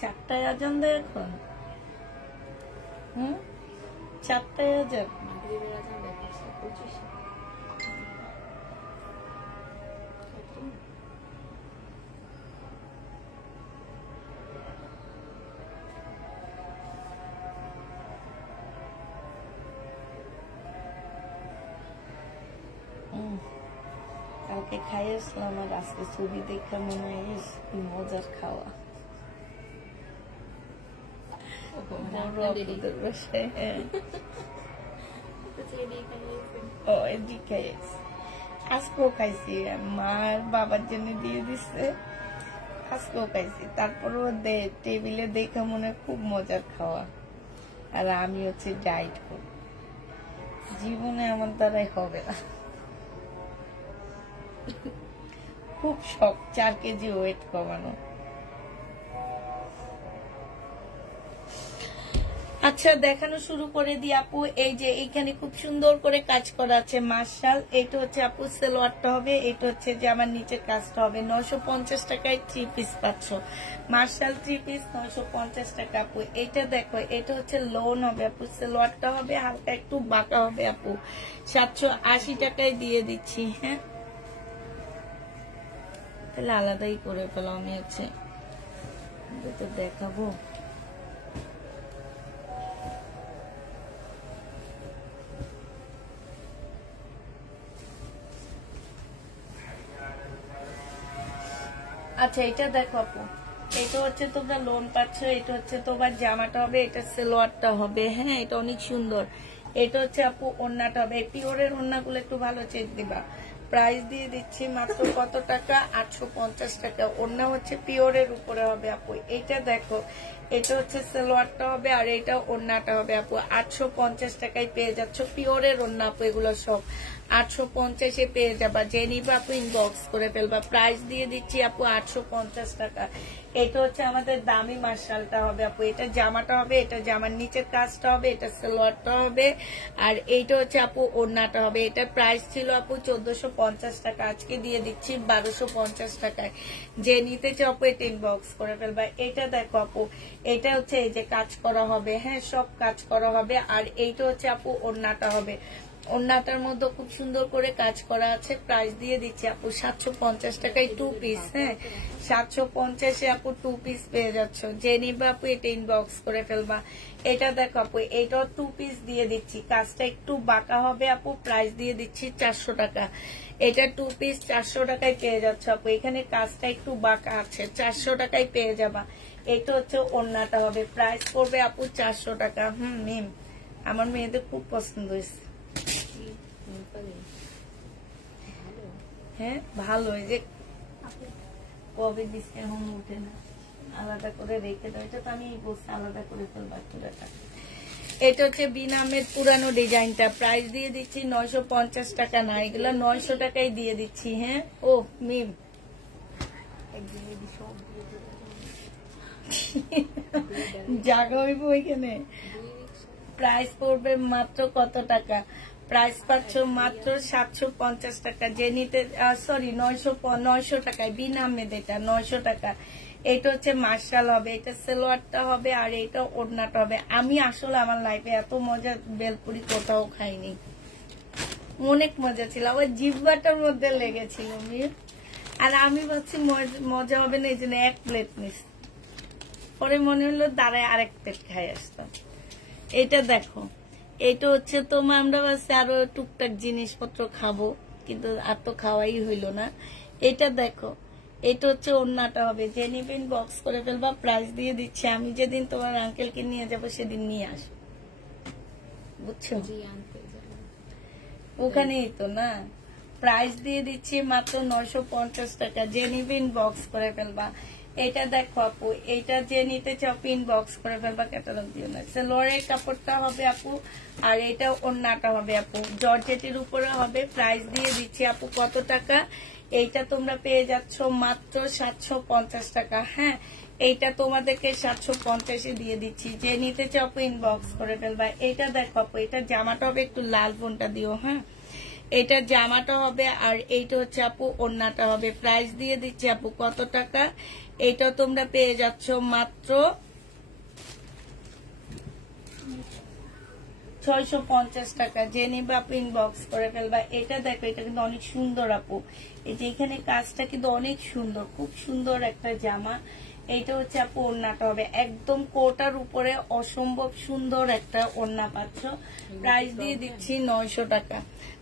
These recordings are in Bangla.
4টায় আজান দেয় এখন। 4টায় আজান। কালকে খাই আসলাম আর আজকে ছবি দেখা মনে হয় মজার খাওয়া। আজকেও খাইছি, মার বাবার জন্য দিয়ে দিচ্ছে, আজকেও খাইছি। তারপরেও টেবিলে দেখা মনে হয় খুব মজার খাওয়া। আর আমি হচ্ছে ডায়েট করি, জীবনে আমার দ্বারাই হবে না। খুব শখ 4 কেজি ওয়েট কমানো। আচ্ছা দেখানো শুরু করে দিই আপু। এই যে এইখানে খুব সুন্দর করে কাজ করা আছে মার্শাল। এটা হচ্ছে আপু সালোয়ারটা হবে, এটা হচ্ছে যে আমার নিচের কাজটা হবে। 950 টাকায় 3 পিস পাচ্ছ মার্শাল 3 পিস 950 টাকা আপু। এটা দেখো, এটা হচ্ছে লোন হবে আপু, সালোয়ারটা হবে হালকা একটু বাঁকা হবে আপু। 780 টাকায় দিয়ে দিচ্ছি। হ্যাঁ তাহলে আলাদাই করে ফেলো, আমি হচ্ছে তো দেখাবো। আচ্ছা এটা দেখো আপু, এটা হচ্ছে তোমরা লোন পাচ্ছ, এটা হচ্ছে তোমার জামাটা হবে, এটা সালোয়ারটা হবে। হ্যাঁ এটা অনেক সুন্দর। এটা হচ্ছে আপু ওড়নাটা হবে, পিওরের ওড়নাগুলো একটু ভালো চেক দিবা। প্রাইস দিয়ে দিচ্ছি মাত্র কত টাকা, 850 টাকা। ওড়না হচ্ছে পিওরের উপরে হবে আপু। এটা দেখো, এটা হচ্ছে সালোয়ারটা হবে আর এটা ওড়নাটা হবে আপু। 850 টাকায় পেয়ে যাচ্ছ পিওরের ওড়না আপু। এগুলো সব 850-এ পেয়ে যাবা। যে নিবা আপু ইনবক্স করে ফেলবা। প্রাইস দিয়ে দিচ্ছি আপু 850 টাকা। এটা হচ্ছে আমাদের দামি মার্শালটা হবে আপু। এটা জামাটা হবে, এটা জামার নিচের কাজটা হবে, এটা সালোয়ারটা হবে আর এইটা হচ্ছে আপু ওড়নাটা হবে। এটা প্রাইস ছিল আপু 1450 টাকা, আজকে দিয়ে দিচ্ছি 1250 টাকায়। যে নিতে চাও আপু এটা ইনবক্স করে ফেলবা। এটা দেখো আপু, এটা হচ্ছে এই যে কাজ করা হবে। হ্যাঁ সব কাজ করা হবে আর এইটা হচ্ছে আপু ওড়নাটা হবে। ওড়নাটার মধ্যে খুব সুন্দর করে কাজ করা আছে। প্রাইস দিয়ে দিচ্ছি আপু 750 টাকায় 2 পিস। হ্যাঁ 750-এ আপু 2 পিস পেয়ে যাচ্ছ। যে নিবা আপু এটা ইনবক্স করে ফেলবা। এটা দেখো আপু, এটাও 2 পিস দিয়ে দিচ্ছি। কাজটা একটু বাঁকা হবে আপু। প্রাইস দিয়ে দিচ্ছি 400 টাকা। এটা 2 পিস 400 টাকায় পেয়ে যাচ্ছ আপু। এখানে কাজটা একটু বাঁকা আছে, 400 টাকায় পেয়ে যাবা। এটা হচ্ছে ওড়নাটা হবে, প্রাইস পড়বে আপু 400 টাকা। মিম আমার মেয়েদের খুব পছন্দ হয়েছে। হ্যাঁ ভালো, এই যে কবে দিচ্ছে এখন উঠে না, আলাদা করে রেখে দাও। এটা তো আমি বলছি আলাদা করে ফেলবা চুলাটা। এটা হচ্ছে বিনামের পুরানো ডিজাইনটা। প্রাইস দিয়ে দিচ্ছি 950 টাকা না, এগুলো 900 টাকায় দিয়ে দিচ্ছি। হ্যাঁ ও মিম জায়গা হইব ওইখানে। প্রাইস পড়বে মাত্র কত টাকা, প্রাইস পাচ্ছ মাত্র 750 টাকা। যে নিতে সরি 900 টাকায় বিনামেদ, এটা 900 টাকা। এটা হচ্ছে মার্শাল হবে, এটা সালোয়ারটা হবে আর এটা ওড়নাটা হবে। আমি আসলে আমার লাইফে এত মজা বেলপুরি কোথাও খাইনি, অনেক মজা ছিল। আবার জিহ্বাটার মধ্যে লেগেছিল মির। আর আমি ভাবছি মজা হবে না, এই জন্য 1 প্লেট নিস। পরে মনে হলো দাঁড়ায় আরেক প্লেট খাই আসতাম। এটা দেখো, এটা হচ্ছে তোমার আমরা বাসে আরো টুকটাক জিনিসপত্র খাবো, কিন্তু আর তো খাওয়াই হইল না। এটা দেখো, এটা হচ্ছে ওড়নাটা হবে। যে নিবেন বক্স করে ফেলবা। প্রাইস দিয়ে দিচ্ছি, আমি যেদিন তোমার আঙ্কেলকে নিয়ে যাবো সেদিন নিয়ে আসো, বুঝছো? ওখানেই তো না। প্রাইস দিয়ে দিচ্ছি মাত্র 950 টাকা। যে নিবেন বক্স করে ফেলবা। এটা দেখো আপু, এটা যে নিতে চাও পিন বক্স করে ফেলবা, ক্যাটালগ দিও না। সালোয়ারের কাপড়টা হবে আপু আর এটা ওড়নাটা হবে আপু, জর্জেটের উপরে হবে। প্রাইস দিয়ে দিচ্ছি আপু কত টাকা, এইটা তোমরা পেয়ে যাচ্ছ মাত্র 750 টাকা। হ্যাঁ এইটা তোমাদেরকে 750-এ দিয়ে দিচ্ছি। যে নিতে চাও পিন বক্স করে ফেলবা। এটা দেখো আপু, এটা জামাটা হবে, একটু লাল বোনটা দিও। হ্যাঁ এটা জামাটা হবে আর এইটা হচ্ছে আপু ওড়নাটা হবে। প্রাইস দিয়ে দিচ্ছি আপু কত টাকা, এটা তোমরা পেয়ে যাচ্ছ মাত্র 650 টাকা। যে নিবা আপু ইনবক্স করে ফেলবা। এটা দেখো, এটা কিন্তু অনেক সুন্দর আপু, এই যে এখানে কাজটা কিন্তু অনেক সুন্দর, খুব সুন্দর একটা জামা। এইটা হচ্ছে আপু ওড়নাটা হবে একদম কোটার উপরে, অসম্ভব সুন্দর একটা ওড়না পাচ্ছ। প্রাইস দিয়ে দিচ্ছি 900 টাকা।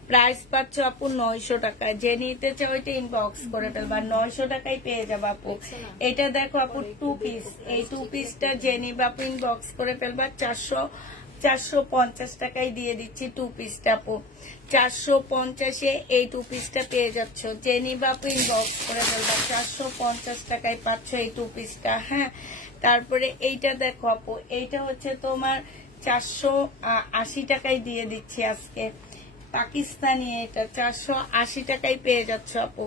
প্রাইস পাচ্ছ আপু 900 টাকা। যে নিতে চাও ওইটা ইনবক্স করে ফেলবা, 900 টাকায় পেয়ে যাবো আপু। এটা দেখো আপু 2 পিস, এই 2 পিসটা যে নিবা আপু ইনবক্স করে ফেলবা। 450 টাকায় দিয়ে দিচ্ছি 2 পিসটা আপু। 450-এ এই 2 পিসটা পেয়ে যাচ্ছ। যে নিবা আপু ইনবক্স করে ফেলবা, 450 টাকায় পাচ্ছ এই 2 পিসটা। হ্যাঁ, তারপরে এইটা দেখো আপু, এইটা হচ্ছে তোমার 480 টাকায় দিয়ে দিচ্ছি আজকে। পাকিস্তানি, এটা 480 টাকায় পেয়ে যাচ্ছ আপু।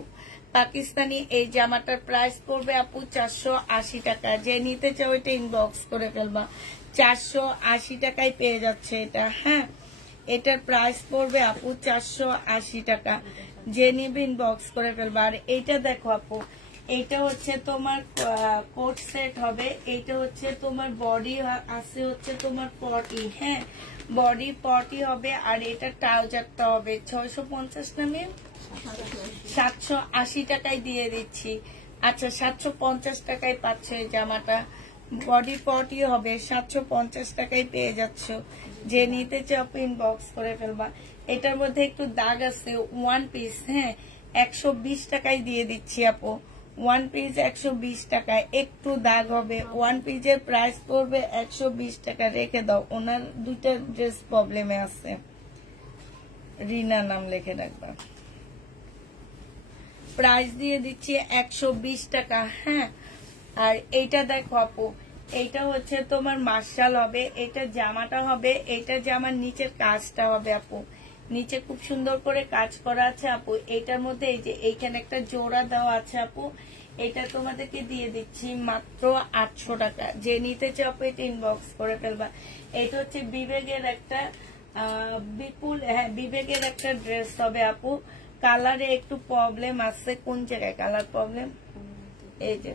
পাকিস্তানি এই জামাটার প্রাইস পড়বে আপু 480 টাকা। যে নিতে চাও এটা ইনবক্স করে ফেলবা, 480 টাকায় পেয়ে যাচ্ছে এটা। হ্যাঁ, এটার প্রাইস পড়বে আপু 480 টাকা। যে নিবে ইনবক্স করে ফেলবা। আর এইটা দেখো আপু, এইটা হচ্ছে তোমার কোট সেট হবে। এইটা হচ্ছে তোমার বডি আছে হচ্ছে তোমার 40, হ্যাঁ বডি 40 হবে। আর এটা ট্রাউজারটা হবে 650 নামে 780 টাকায় দিয়ে দিচ্ছি। আচ্ছা, 750 টাকায় পাচ্ছে এই জামাটা। বডি 40 হবে, 750 টাকায় পেয়ে যাচ্ছ। যে নিতে চাও ইনবক্স করে ফেলবা। এটার মধ্যে একটু দাগ আছে, 1 পিস, হ্যাঁ 120 টাকায় দিয়ে দিচ্ছি আপু। 1 পিস 120 টাকায়, একটু দাগ হবে। 1 পিসের প্রাইস পড়বে 120 টাকা। রেখে দাও, ওনার দুইটা ড্রেস প্রবলেমে আছে, রিনা নাম লিখে রাখবা। প্রাইস দিয়ে দিচ্ছি 120 টাকা। হ্যাঁ, আর এইটা দেখো আপু, এইটা হচ্ছে তোমার মার্শাল হবে। এটা জামাটা হবে, এইটা জামার নিচের কাজটা হবে আপু। নিচে খুব সুন্দর করে কাজ করা আছে আপু। এইটার মধ্যে এই যে এইখানে একটা জোড়া দেওয়া আছে আপু। এটা তোমাদেরকে দিয়ে দিচ্ছি মাত্র 800 টাকা। যে নিতে চাও আপু এটা ইনবক্স করে ফেলবা। এটা হচ্ছে বিবেকের একটা বিপুল, হ্যাঁ বিবেকের একটা ড্রেস হবে আপু। কালারে একটু প্রবলেম আছে। কোন জায়গায় কালার প্রবলেম? এই যে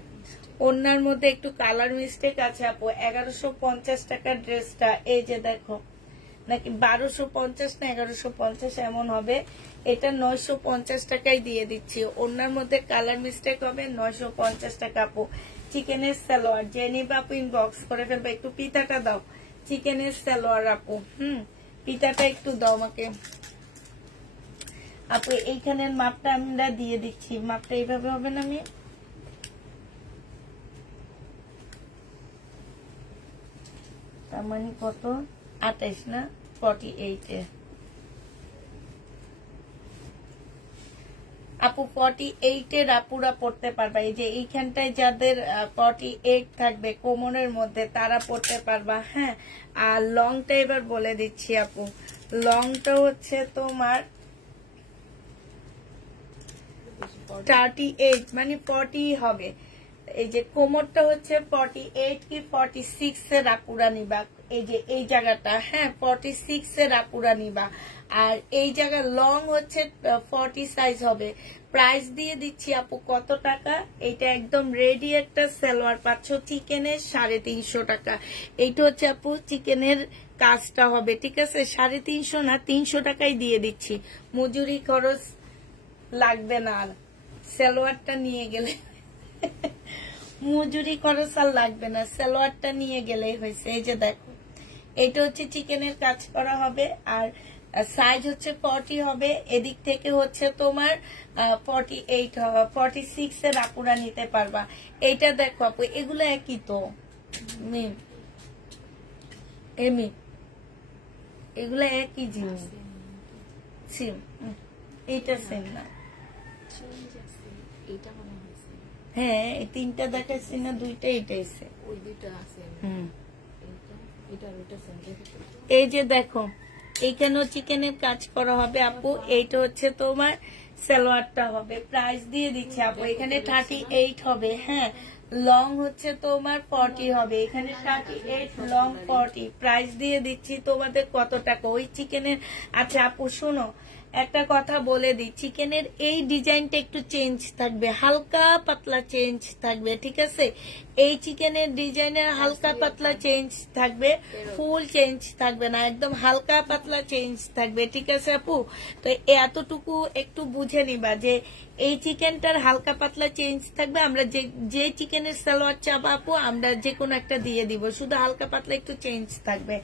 ওনার মধ্যে একটু কালার মিস্টেক আছে আপু। 1150 টাকার ড্রেসটা, এই যে দেখো, নাকি 1250 না 1150 এমন হবে। এটা 950 টাকায় দিয়ে দিচ্ছি। ওনার মধ্যে কালার মিস্টেক হবে, 950 টাকা আপু। চিকেনের সালোয়ার, যে নিবা আপু ইনবক্স করে ফেলবে। একটু পিতাটা দাও, চিকেনের সালোয়ার আপু। পিতাটা একটু দাও আমাকে আপু। এইখানের মাপটা আমরা দিয়ে দিচ্ছি। মাপটা এইভাবে হবে না, আমি তার মানে কত, 28 না 48-এ আপু। 48-এর আপুরা পড়তে পারবা। এই যে এইখানটায় যাদের 48 থাকবে কোমরের মধ্যে, তারা পড়তে পারবা। হ্যাঁ, আর লংটা এবার বলে দিচ্ছি আপু। লংটা হচ্ছে তোমার 38, মানে 40 হবে। এই যে কোমরটা হচ্ছে 48 কি 46 এর আপুরা নিবা। এই যে এই জায়গাটা, হ্যাঁ 46 এর আপুরা নিবা। আর এই জায়গা লং হচ্ছে 40 সাইজ হবে। প্রাইস দিয়ে দিচ্ছি আপু কত টাকা? এটা একদম রেডি একটা সালোয়ার পাচ্ছ চিকেনের 350 টাকা। এইটা হচ্ছে আপু চিকেনের কাজটা হবে, ঠিক আছে। 350 না 300 টাকায় দিয়ে দিচ্ছি। মজুরি খরচ লাগবে না, আর সালোয়ারটা নিয়ে গেলে মজুরি খরচ আর লাগবে না, সালোয়ারটা নিয়ে গেলেই হয়েছে। এই যে দেখো, এটা হচ্ছে চিকেনের কাজ করা হবে। আর সাইজ হচ্ছে 40 হবে। এদিক থেকে হচ্ছে তোমার 48 46 এর আপুরা নিতে পারবা। এইটা দেখো আপু, এগুলো একই তো এমি, এগুলো একই জিনিস। সেম, এইটা সেম না। হ্যাঁ, এই তিনটা দেখাচ্ছি না, দুইটা এটাইছে। এই যে দেখো, এইখানেও চিকেনের কাজ করা হবে আপু। এইটা হচ্ছে তোমার সালোয়ারটা হবে। প্রাইস দিয়ে দিচ্ছে আপু, এখানে 38 হবে। হ্যাঁ, লং হচ্ছে তোমার 40 হবে। এখানে 38, লং 40। প্রাইস দিয়ে দিচ্ছি তোমাদের কত টাকা ওই চিকেনের। আচ্ছা আপু শোনো, একটা কথা বলে দিই, চিকেনের এই ডিজাইনটা একটু চেঞ্জ থাকবে, হালকা পাতলা চেঞ্জ থাকবে, ঠিক আছে? এই চিকেনের ডিজাইনের হালকা পাতলা চেঞ্জ থাকবে, ফুল চেঞ্জ থাকবে না, একদম হালকা পাতলা চেঞ্জ থাকবে, ঠিক আছে আপু? তো এতটুকু একটু বুঝে নিবা যে এই চিকেনটার হালকা পাতলা চেঞ্জ থাকবে। আমরা যে চিকেনের সালোয়ার চাপ আপু আমরা যে কোনো একটা দিয়ে দিব, শুধু হালকা পাতলা একটু চেঞ্জ থাকবে।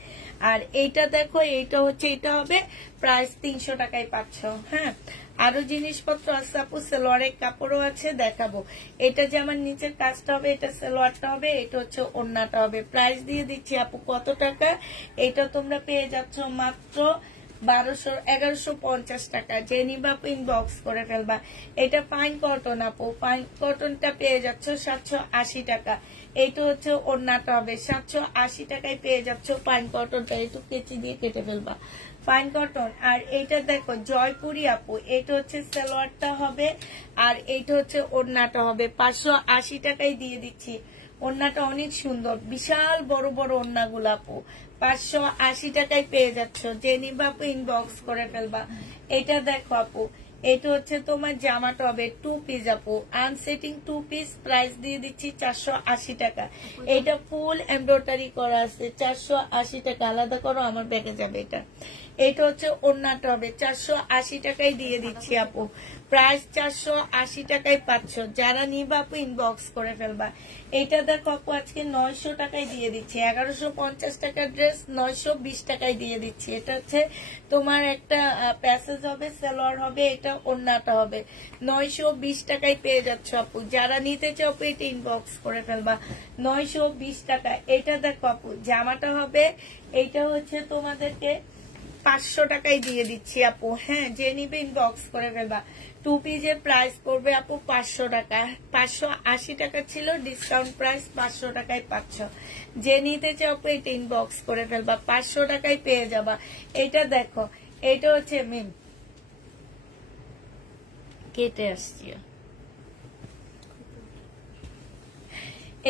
আর এইটা দেখো, এইটা হচ্ছে, এটা হবে প্রাইস 300 টাকায় পাচ্ছ। হ্যাঁ, আরো জিনিসপত্র আছে আপু, সালোয়ারের কাপড়ও আছে, দেখাবো। এটা যে আমার নিচের কাজটা হবে, এটা সালোয়ারটা হবে, এটা হচ্ছে ওড়নাটা হবে। প্রাইস দিয়ে দিচ্ছি আপু কত টাকা, এটা তোমরা পেয়ে যাচ্ছ মাত্র 1150 টাকা। যে নিবা ইনবক্স করে ফেলবা। এটা ফাইন কটন আপু, ফাইন কটনটা পেয়ে যাচ্ছ 780 টাকা। এইটা হচ্ছে ওড়নাটা হবে, 780 টাকায় পেয়ে যাচ্ছ ফাইন কটনটা। একটু কেচি দিয়ে কেটে ফেলবা, ফাইন কটন। আর এইটা দেখো জয়পুরি আপু, এটা হচ্ছে সালোয়ারটা হবে, আর এইটা হচ্ছে ওড়নাটা হবে। 580 টাকায় দিয়ে দিচ্ছি। ওড়নাটা অনেক সুন্দর, বিশাল বড় বড় ওড়নাগুলো আপু, 580 টাকায় পেয়ে যাচ্ছ। যে নিবা আপু ইনবক্স করে ফেলবা। এটা দেখো আপু, এটা হচ্ছে তোমার জামাটা হবে 2 পিস আপু, আনসেটিং 2 পিস। প্রাইস দিয়ে দিচ্ছি 480 টাকা। এটা ফুল এমব্রয়ডারি করা আছে, 480 টাকা। আলাদা করো, আমার ব্যাগে যাবে এটা। এটা হচ্ছে ওড়নাটা হবে, 480 টাকায় দিয়ে দিচ্ছি আপু। প্রাইস 480 টাকায় পাচ্ছ। যারা নিবা আপু ইনবক্স করে ফেলবা। এটা দেখো আপু, আজকে 900 টাকায় দিয়ে দিচ্ছি। 1150 টাকার ড্রেস 920 টাকায় দিয়ে দিচ্ছি। এটা হচ্ছে তোমার একটা প্যাসেজ হবে, সালোয়ার হবে, এটা ওড়নাটা হবে। 920 টাকায় পেয়ে যাচ্ছ আপু। যারা নিতে চাও আপু এটা ইনবক্স করে ফেলবা। 920 টাকা। এটা দেখো আপু, জামাটা হবে, এইটা হচ্ছে তোমাদেরকে 500 টাকায় দিয়ে দিচ্ছি আপু। হ্যাঁ, যে নিবে ইনবক্স করে ফেলবা। 2 পিসের প্রাইস পড়বে আপু 500 টাকা। 580 টাকা ছিল, ডিসকাউন্ট প্রাইস 500 টাকায় পাচ্ছ। যে নিতে চাও আপু এটা ইনবক্স করে ফেলবা, 500 টাকায় পেয়ে যাবা। এটা দেখো, এটা হচ্ছে মিম কেটে আসছি।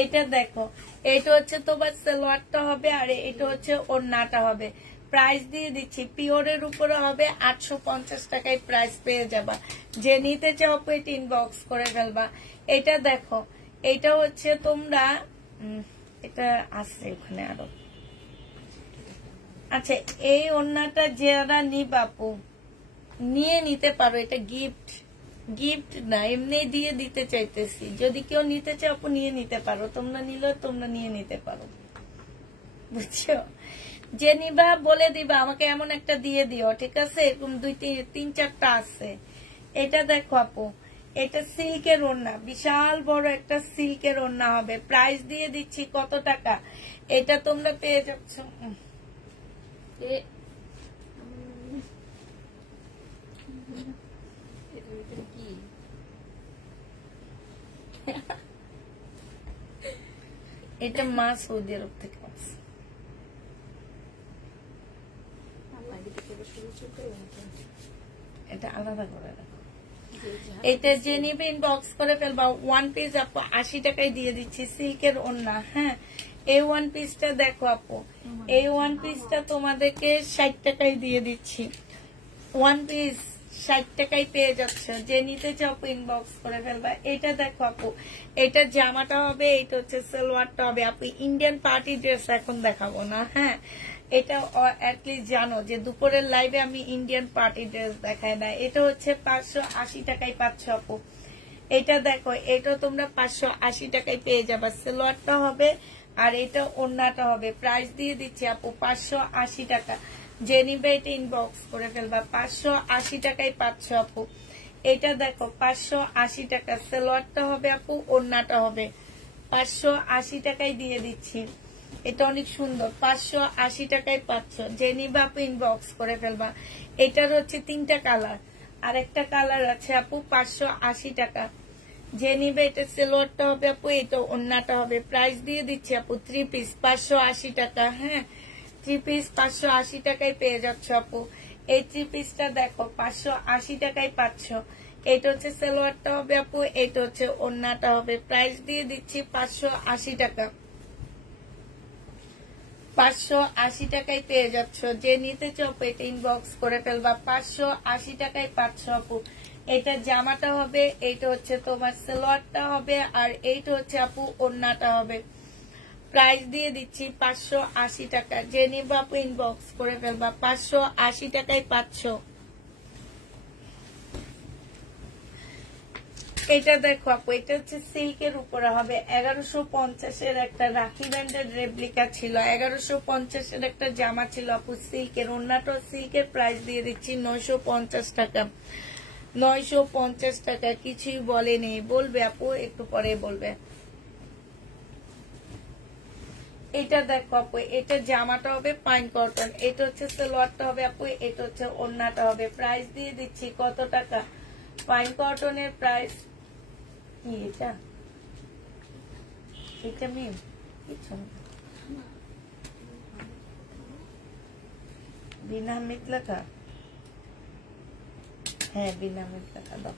এটা দেখো, এটা হচ্ছে তোমার সালোয়ারটা হবে, আর এটা হচ্ছে ওড়নাটা হবে। প্রাইস দিয়ে দিচ্ছি, পিওরের উপরে হবে 850 টাকায় প্রাইস পেয়ে যাবা। যে নিতে চাও এটা ইনবক্স করে ফেলবা। এটা দেখো, এটা হচ্ছে তোমরা এটা আছে ওখানে আরো। আচ্ছা, এই ওড়নাটা যারা নিবা আপু নিয়ে নিতে পারো, এটা গিফট, গিফট না, এমনি দিয়ে দিতে চাইতেছি। যদি কেউ নিতে চাও আপু নিয়ে নিতে পারো, তোমরা নিলে তোমরা নিয়ে নিতে পারো, বুঝছো? যে নিবা বলে দিবা আমাকে এমন একটা দিয়ে দিও, ঠিক আছে? এরকম 2-3-4টা আছে। এটা দেখো আপু, এটা সিল্কের ওড়না, বিশাল বড় একটা সিল্কের ওড়না হবে। প্রাইস দিয়ে দিচ্ছি কত টাকা, এটা তোমরা পেয়ে যাচ্ছ এটা মা সৌদি আরব থেকে আসছে। এটা আলাদা করে রাখো। এটা যে নিবে ইনবক্স করে ফেলবা। 1 পিস আপু 80 টাকায় দিয়ে দিচ্ছি, সিল্কের ওড়না। হ্যাঁ, এই 1 পিসটা দেখো আপু, এই 1 পিসটা তোমাদেরকে 60 টাকায় দিয়ে দিচ্ছি। 1 পিস 60 টাকায় পেয়ে যাচ্ছে। যে নিতে চাও ইনবক্স করে ফেলবা। এটা দেখো আপু, এটা জামাটা হবে, এটা হচ্ছে সালোয়ারটা হবে আপু। ইন্ডিয়ান পার্টি ড্রেস এখন দেখাবো না। হ্যাঁ, এটা অ্যাটলিস্ট জানো যে দুপুরের লাইভে আমি ইন্ডিয়ান পার্টি ড্রেস দেখাই না। এটা হচ্ছে 580 টাকায় পাচ্ছ আপু। এটা দেখো, এটা তোমরা 580 টাকায় পেয়ে যাবা। সালোয়ারটা হবে, আর এটা ওড়নাটা হবে। প্রাইস দিয়ে দিচ্ছি আপু 580 টাকা। যে নিবে এটা ইনবক্স করে ফেলবা। 580 টাকায় পাচ্ছ আপু। এটা দেখো 580 টাকা। সালোয়ারটা হবে আপু, ওড়নাটা হবে। 580 টাকায় দিয়ে দিচ্ছি। এটা অনেক সুন্দর, 580 টাকায় পাচ্ছ। যে নিবা আপু ইনবক্স করে ফেলবা। এটার হচ্ছে 3টা কালার, আর একটা কালার আছে আপু। 580 টাকা। যে নিবে এটা সালোয়ারটা হবে আপু, এটা ওড়নাটা হবে। প্রাইস দিয়ে দিচ্ছি আপু 3 পিস 580 টাকা। হ্যাঁ, 3 পিস 580 টাকায় পেয়ে যাচ্ছ আপু। এই 3 পিসটা দেখো 580 টাকায় পাচ্ছ। এটা হচ্ছে সালোয়ারটা হবে আপু, এটা হচ্ছে ওড়নাটা হবে। প্রাইস দিয়ে দিচ্ছি 580 টাকা। 580 টাকায় পেয়ে যাচ্ছ। যে নিতে চাও এটা ইনবক্স করে ফেলবা। 580 টাকায় 500 আপু। এটা জামাটা হবে, এইটা হচ্ছে তোমার সালোয়ারটা হবে, আর এইটা হচ্ছে আপু ওড়নাটা হবে। প্রাইস দিয়ে দিচ্ছি 580 টাকা। যে নিবা আপু ইনবক্স করে ফেলবা। 580 টাকায় 500। এটা দেখো আপু, এটা হচ্ছে সিল্কের উপরে হবে। 1150-এর একটা রাখি ব্যান্ডের রেপ্লিকা ছিল। 1150-এর একটা জামা ছিল আপু সিল্কের, ওড়নাটা সিল্কের। প্রাইস দিয়ে দিচ্ছি 950 টাকা। 950 টাকা। কিছুই বলেনি, বলবে আপু একটু পরে বলবে। এটা দেখো আপু, এটা জামাটা হবে পাইন কটন, এটা হচ্ছে সালোয়ারটা হবে আপু, এটা হচ্ছে ওড়নাটা হবে। প্রাইস দিয়ে দিচ্ছি কত টাকা? পাইন কটনের প্রাইস কি এটা? এটা মিম কিছু বিনা মিট লেখা, হ্যাঁ বিনা মিট লেখা দাও।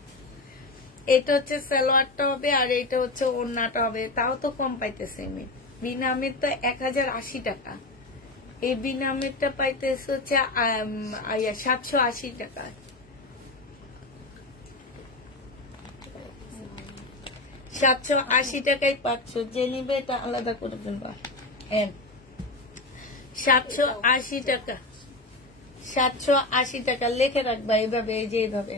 এটা হচ্ছে সালোয়ারটা হবে, আর এটা হচ্ছে ওড়নাটা হবে। তাও তো কম পাইতেছে মিট। বিনা মিট তো 1080 টাকা। এই বিনা মিটটা পাইতেছে হচ্ছে 780 টাকা। 780 টাকায় পাচ্ছ। যে নিবে এটা আলাদা করে ফেলবা। 780 টাকা। 780 টাকা লিখে রাখবা এইভাবে, এই যে এইভাবে।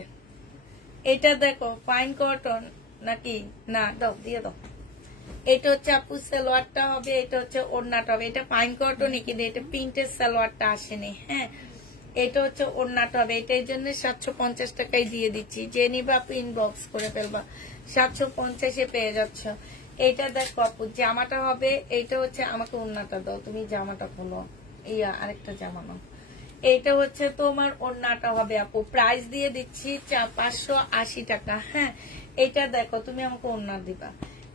এটা দেখো ফাইন কটন নাকি না, দাও দিয়ে দাও। এটা হচ্ছে আপু সালোয়ারটা হবে, এটা হচ্ছে ওড়নাটা হবে। এটা ফাইন কটনই, কিন্তু এটা প্রিন্টের সালোয়ারটা আসেনি। হ্যাঁ, এটা হচ্ছে ওড়নাটা হবে। এটার জন্য 750 টাকায় দিয়ে দিচ্ছি। যে নিবা আপু ইনবক্স করে ফেলবা। 750-এ পেয়ে যাচ্ছ। এটা দেখো আপু জামাটা হবে, এইটা হচ্ছে, আমাকে ওড়নাটা দাও, তুমি জামাটা খোলো। আরেকটা জামা নাও। এইটা হচ্ছে তোমার ওড়নাটা হবে আপু। প্রাইস দিয়ে দিচ্ছি 580 টাকা। হ্যাঁ, এটা দেখো, তুমি আমাকে ওড়না দিবা।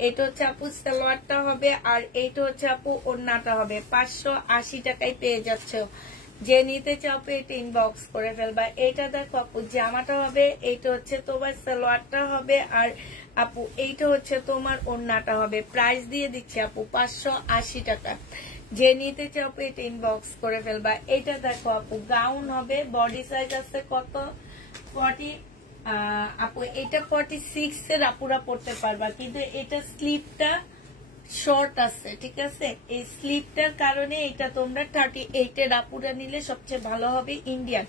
এটা হচ্ছে আপু সালোয়ারটা হবে, আর এইটা হচ্ছে আপু ওড়নাটা হবে। 580 টাকায় পেয়ে যাচ্ছ। যে নিতে চাও এটা ইনবক্স করে ফেলবা। এটা দেখো আপু জামাটা হবে, এইটা হচ্ছে তোমার সালোয়ারটা হবে, আর আপু এইটা হচ্ছে তোমার ওড়নাটা হবে। প্রাইস দিয়ে দিচ্ছি আপু 580 টাকা। যে নিতে চাও এটা ইনবক্স করে ফেলবা। এটা দেখো আপু গাউন হবে, বডি সাইজ আছে কত? 40 আপু এটা 46 এর আপুরা পড়তে পারবা, কিন্তু এটা স্লিপটা শর্ট আছে, ঠিক আছে? এই স্লিপটার কারণে এটা তোমরা 38 এর আপুরা নিলে সবচেয়ে ভালো হবে। ইন্ডিয়ান।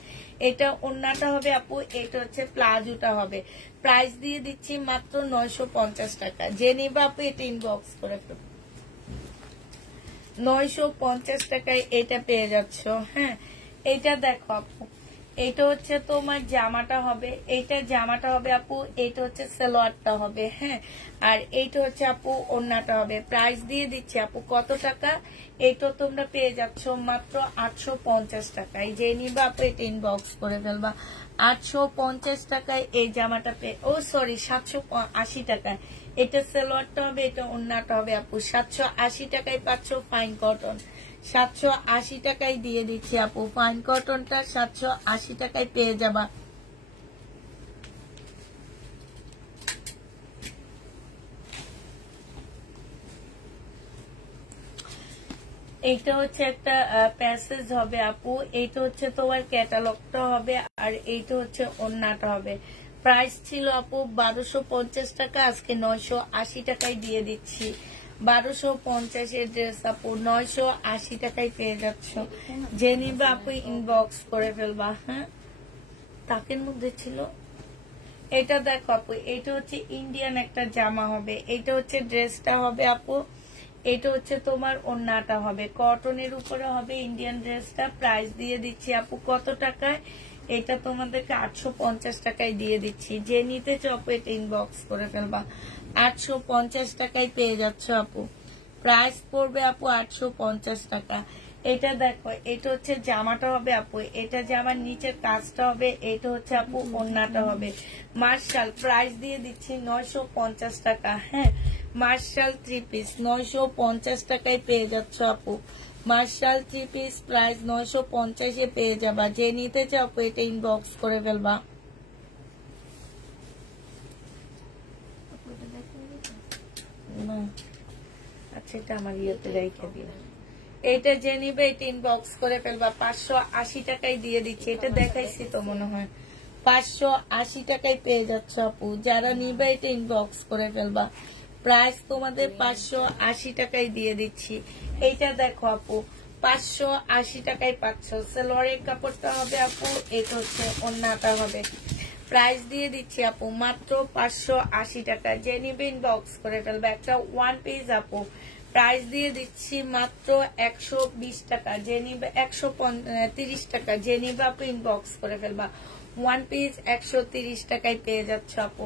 এটা ওড়নাটা হবে আপু, এটা হচ্ছে প্লাজোটা হবে। প্রাইস দিয়ে দিচ্ছি মাত্র 950 টাকা। যে নিবা আপু এটা ইনবক্স করে ফেলবে। 950 টাকায় এটা পেয়ে যাচ্ছ। হ্যাঁ, এটা দেখো আপু, এটা হচ্ছে তোমার জামাটা হবে, এইটা জামাটা হবে আপু, এইটা হচ্ছে সালোয়ারটা হবে। হ্যাঁ, আর এইটা হচ্ছে আপু ওড়নাটা হবে। প্রাইস দিয়ে দিচ্ছি আপু কত টাকা? এইটা তোমরা পেয়ে যাচ্ছ মাত্র 850 টাকায়। যে নিবা আপু এটা ইনবক্স করে ফেলবা। 850 টাকায় এই জামাটা পেয়ে, ও সরি 780 টাকায়। এটা সালোয়ারটা হবে, এটা ওড়নাটা হবে আপু। 780 টাকায় পাচ্ছ ফাইন কটন। 780 টাকায় দিয়ে দিচ্ছি আপু ফাইন কটনটা। 780 টাকায় পেয়ে যাবা। এইটা হচ্ছে একটা প্যাসেজ হবে আপু, এইটা হচ্ছে তোমার ক্যাটালগটা হবে, আর এইটা হচ্ছে ওড়নাটা হবে। প্রাইস ছিল আপু 1250 টাকা, আজকে 980 টাকায় দিয়ে দিচ্ছি। 1250-এর ড্রেস আপু 980 টাকায় পেয়ে যাচ্ছ। যে নিবে আপু ইনবক্স করে ফেলবা। হ্যাঁ, তাকের মধ্যে ছিল। এটা দেখো আপু, এটা হচ্ছে ইন্ডিয়ান একটা জামা হবে, এটা হচ্ছে ড্রেসটা হবে আপু, এটা হচ্ছে তোমার ওড়নাটা হবে। কটনের উপরে হবে ইন্ডিয়ান ড্রেসটা। প্রাইস দিয়ে দিচ্ছি আপু কত টাকায়? এটা তোমাদেরকে 850 টাকায় দিয়ে দিচ্ছি। যে নিতে চাও আপু এটা ইনবক্স করে ফেলবা। 850 টাকায় পেয়ে যাচ্ছ আপু। প্রাইস পড়বে আপু 850 টাকা। এটা দেখো, এটা হচ্ছে জামাটা হবে আপু, এটা জামার নিচের কাজটা হবে, এটা হচ্ছে আপু ওড়নাটা হবে। মার্শাল প্রাইস দিয়ে দিচ্ছি 950 টাকা। হ্যাঁ, মার্শাল 3 পিস 950 টাকায় পেয়ে যাচ্ছ আপু। মার্শাল 3 পিস প্রাইস 950-এ পেয়ে যাবা। যে নিতে চাও আপু এটা ইনবক্স করে ফেলবা। আচ্ছা, এটা আমার ইয়েতে রেখে দিও। এটা যে নিবে এটা ইনবক্স করে ফেলবা, 580 টাকায় দিয়ে দিচ্ছি। এটা দেখাইছি তো মনে হয়, 580 টাকায় পেয়ে যাচ্ছ আপু। যারা নিবে এটা ইনবক্স করে ফেলবা, প্রাইস তোমাদের 580 টাকায় দিয়ে দিচ্ছি। এইটা দেখো আপু, 580 টাকায় পাচ্ছ। সালোয়ারের কাপড়টা হবে আপু, এটা হচ্ছে ওড়নাটা হবে। প্রাইস দিয়ে দিচ্ছি আপু মাত্র 580 টাকা। যে নিবে ইনবক্স করে ফেলবা। একটা ওয়ান পিস আপু, প্রাইস দিয়ে দিচ্ছি মাত্র 120 টাকা। যে নিবে 130 টাকা। যে নিবে আপু ইনবক্স করে ফেলবা। ওয়ান পিস 130 টাকায় পেয়ে যাচ্ছ আপু।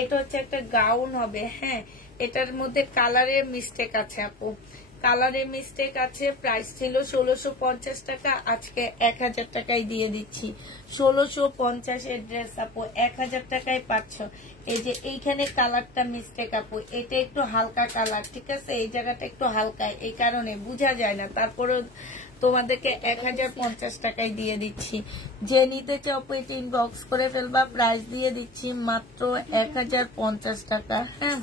এটা হচ্ছে একটা গাউন হবে, হ্যাঁ। এটার মধ্যে কালারের মিস্টেক আছে আপু, কালারের মিস্টেক আছে। প্রাইস ছিল 1650 টাকা, আজকে 1000 টাকায় দিয়ে দিচ্ছি। 1650 এর ড্রেস আপু 1000 টাকায় পাচ্ছ। এই যে এইখানে কালারটা মিস্টেক আপু, এটা একটু হালকা কালার, ঠিক আছে। এই জায়গাটা একটু হালকা, এই কারণে বোঝা যায় না। তারপরে তোমাদেরকে 1050 টাকায় দিয়ে দিচ্ছি। যে নিতে চাও এটা ইনবক্স করে ফেলবা। প্রাইস দিয়ে দিচ্ছি মাত্র 1050 টাকা, হ্যাঁ।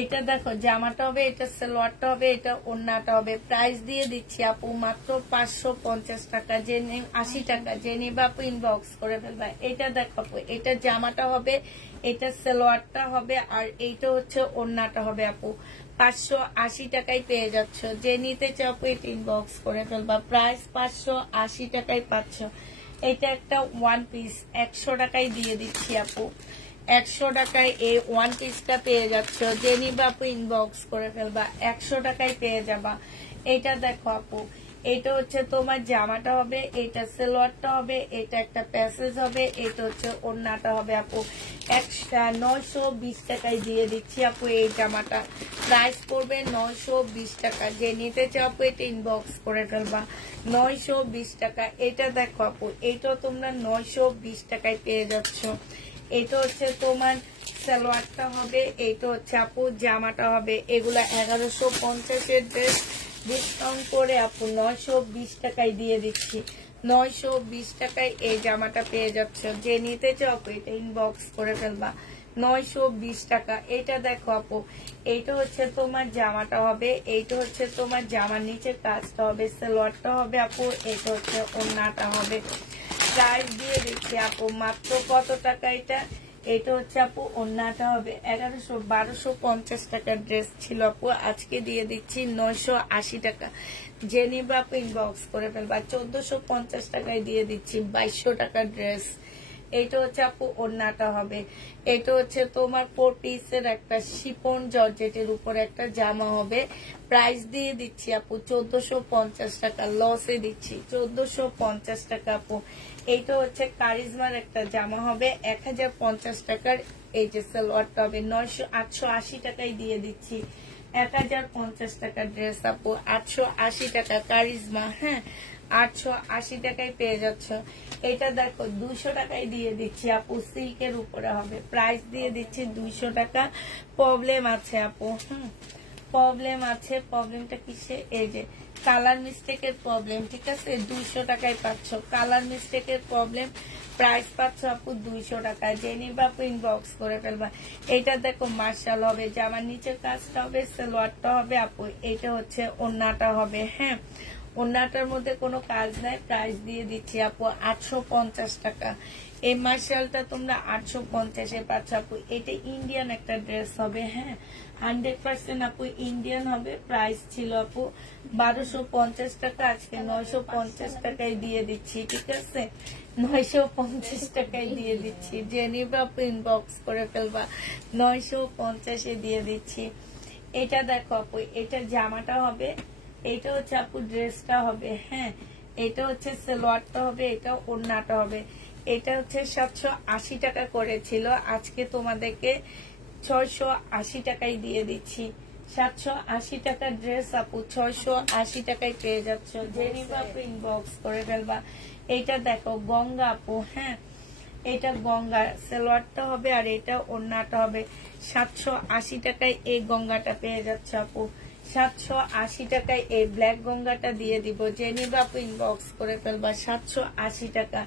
এটা দেখো জামাটা হবে, এটা সালোয়ারটা হবে, এটা ওড়নাটা হবে। প্রাইস দিয়ে দিচ্ছি আপু মাত্র 550 টাকা। যে 80 টাকা। যে নিবে আপু ইনবক্স করে ফেলবা। এটা দেখো আপু, এটা জামাটা হবে, এটা সালোয়ারটা হবে, আর এইটা হচ্ছে ওড়নাটা হবে আপু। 580 টাকায় পেয়ে যাচ্ছ। যে নিতে চাও আপু এটা ইনবক্স করে ফেলবা। প্রাইস 580 টাকায় পাচ্ছ। এটা একটা ওয়ান পিস 100 টাকায় দিয়ে দিচ্ছি আপু। 100 টাকায় এই ওয়ান পিসটা পেয়ে যাচ্ছ। যে নিবে আপু ইনবক্স করে ফেলবা। 100 টাকায় পেয়ে যাবা। এটা দেখো আপু, এটা হচ্ছে তোমার জামাটা হবে, এটা সালোয়ারটা হবে, এটা একটা প্যাসেজ হবে, এটা হচ্ছে ওড়নাটা হবে আপু। 920 টাকায় দিয়ে দিচ্ছি আপু এই জামাটা। প্রাইস পড়বে 920 টাকা। যে নিতে চাও আপু এটা ইনবক্স করে ফেলবা। 920 টাকা। এটা দেখো আপু, এটা তোমরা 920 টাকায় পেয়ে যাচ্ছ। এটা হচ্ছে তোমার সালোয়ারটা হবে, এইটা হচ্ছে আপু জামাটা হবে। এগুলা 1150 এর ড্রেস, ডিসকাউন্ট করে আপু 920 টাকায় দিয়ে দিচ্ছি। 920 টাকায় এই জামাটা পেয়ে যাচ্ছ। যে নিতে চাও আপু এটা ইনবক্স করে ফেলবা। 920 টাকা। এটা দেখো আপু, এইটা হচ্ছে তোমার জামাটা হবে, এইটা হচ্ছে তোমার জামার নিচে কাজটা হবে, সালোয়ারটা হবে আপু, এটা হচ্ছে ওড়নাটা হবে। প্রাইস দিয়ে দিচ্ছি আপু মাত্র কত টাকা এটা? এটা হচ্ছে আপু ওড়নাটা হবে 1250 টাকার ড্রেস ছিল আপু, আজকে দিয়ে দিচ্ছি 980 টাকা। যে নিবে আপু ইনবক্স করে ফেলবা। 1450 টাকায় দিয়ে দিচ্ছি 2200 টাকার ড্রেস। এইটা হচ্ছে আপু ওড়নাটা হবে। এটা হচ্ছে তোমার 4 পিসের একটা শিফন জর্জেটের উপর একটা জামা হবে। প্রাইস দিয়ে দিচ্ছি আপু 1450 টাকা, লসে দিচ্ছি 1450 টাকা আপু। এইটা হচ্ছে কারিজমার একটা জামা হবে 1050 টাকার। এই যে সালোয়ারটা হবে 880 টাকায় দিয়ে দিচ্ছি। 1050 টাকার ড্রেস আপু, 880 টাকা কারিজমা, হ্যাঁ। 880 টাকায় পেয়ে যাচ্ছ। এটা দেখো 200 টাকায় দিয়ে দিচ্ছি আপু, সিল্কের উপরে হবে। প্রাইস দিয়ে দিচ্ছি 200 টাকা। প্রবলেম আছে আপু, প্রবলেম আছে। প্রবলেমটা কিসে? এই যে কালার মিস্টেকের প্রবলেম, ঠিক আছে। 200 টাকায় পাচ্ছ, কালার মিস্টেকের প্রবলেম। প্রাইস পাচ্ছ আপু 200 টাকা। যে নিবে আপু ইনবক্স করে ফেলবা। এটা দেখো মার্শাল হবে, জামার নিচের কাজটা হবে, সালোয়ারটা হবে আপু, এটা হচ্ছে ওড়নাটা হবে, হ্যাঁ। ওড়নাটার মধ্যে কোনো কাজ নাই। প্রাইস দিয়ে দিচ্ছি আপু 850 টাকা। এই মার্শালটা তোমরা 850-এ পাচ্ছ আপু। এটা ইন্ডিয়ান একটা ড্রেস হবে, হ্যাঁ। 100% আপু ইন্ডিয়ান হবে। প্রাইস ছিল আপু 1250 টাকা, আজকে 950 টাকায় দিয়ে দিচ্ছি, ঠিক আছে। 950 টাকায় দিয়ে দিচ্ছি। যে নিবে আপু ইনবক্স করে ফেলবা। 950-এ দিয়ে দিচ্ছি। এটা দেখো আপু, এটা জামাটা হবে, এটা হচ্ছে আপু ড্রেসটা হবে, হ্যাঁ। এটা হচ্ছে সালোয়ারটা হবে, এটা ওড়নাটা হবে। এটা হচ্ছে 780 টাকা করেছিল, আজকে তোমাদেরকে 680 টাকায় দিয়ে দিচ্ছি। 780 টাকার ড্রেস আপু 680 টাকায় পেয়ে যাচ্ছ। যে নিবে আপু ইনবক্স করে ফেলবা। এটা দেখো গঙ্গা আপু, হ্যাঁ। এটা গঙ্গা, সালোয়ারটা হবে, আর এটা ওড়নাটা হবে। 780 টাকায় এই গঙ্গাটা পেয়ে যাচ্ছে আপু। 780 টাকায় এই ব্ল্যাক গঙ্গাটা দিয়ে দিব, যে নিবে আপু ইনবক্স করে ফেলবা। 780 টাকা।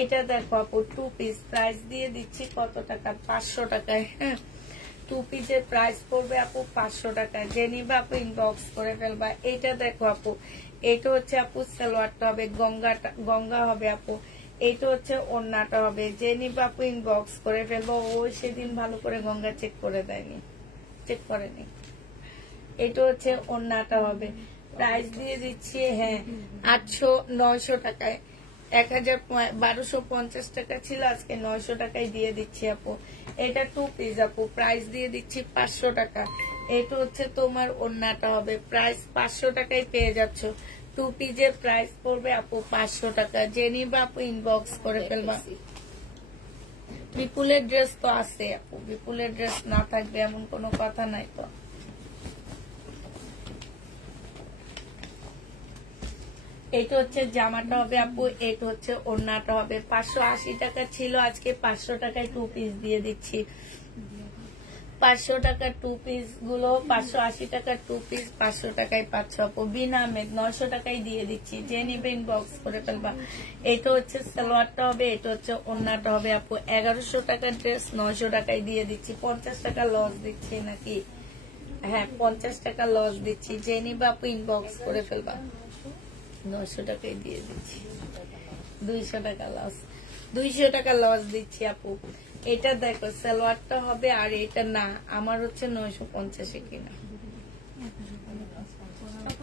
এটা দেখো আপু 2 পিস, প্রাইস দিয়ে দিচ্ছি কত টাকা? 500 টাকায়। হ্যাঁ, 2 পিসের প্রাইস পড়বে আপু 500 টাকা, যে নিবে আপু ইনবক্স করে ফেলবা। এটা দেখো আপু, এটা হচ্ছে আপু সালোয়ারটা হবে, গঙ্গা হবে আপু। এইটা হচ্ছে ওড়নাটা হবে, যে নিবে আপু ইনবক্স করে ফেলবো। ও সেদিন ভালো করে গঙ্গা চেক করে দেয়নি, চেক করেনি। এটা হচ্ছে ওড়নাটা হবে, প্রাইস দিয়ে দিচ্ছি হ্যাঁ 900 টাকায়। 1250 টাকা ছিল, আজকে 900 টাকায় দিয়ে দিচ্ছি আপু। এটা 2 পিস আপু, প্রাইস দিয়ে দিচ্ছি 500 টাকা। এটা হচ্ছে তোমার ওড়নাটা হবে, প্রাইস 500 টাকায় পেয়ে যাচ্ছ। 2 পিসের প্রাইস পড়বে আপু 500 টাকা, যে নিবে আপু ইনবক্স করে ফেলবা। বিপুলের ড্রেস তো আছে আপু, বিপুলের ড্রেস না থাকবে এমন কোনো কথা নাই তো। এটা হচ্ছে জামাটা হবে আপু, এটা হচ্ছে ওড়নাটা হবে। 580 টাকা ছিল, আজকে 500 টাকায় 2 পিস দিয়ে দিচ্ছি। 500 টাকার 2 পিস গুলো 580 টাকার 2 পিস 500 টাকায় পাচ্ছ আপু। বিন আহমেদ 900 টাকায় দিয়ে দিচ্ছি, যে নিবে ইনবক্স করে ফেলবা। এটা হচ্ছে সালোয়ারটা হবে, এটা হচ্ছে ওড়নাটা হবে আপু। 1100 টাকার ড্রেস 900 টাকায় দিয়ে দিচ্ছি। 50 টাকা লস দিচ্ছি নাকি? হ্যাঁ, 50 টাকা লস দিচ্ছি, যে নিবে আপু ইনবক্স করে ফেলবা। 900 টাকায় দিয়ে দিচ্ছি। 200 টাকা লস, 200 টাকা লস দিচ্ছি আপু। এটা দেখো সালোয়ারটা হবে, আর এটা না, আমার হচ্ছে 950 কিনা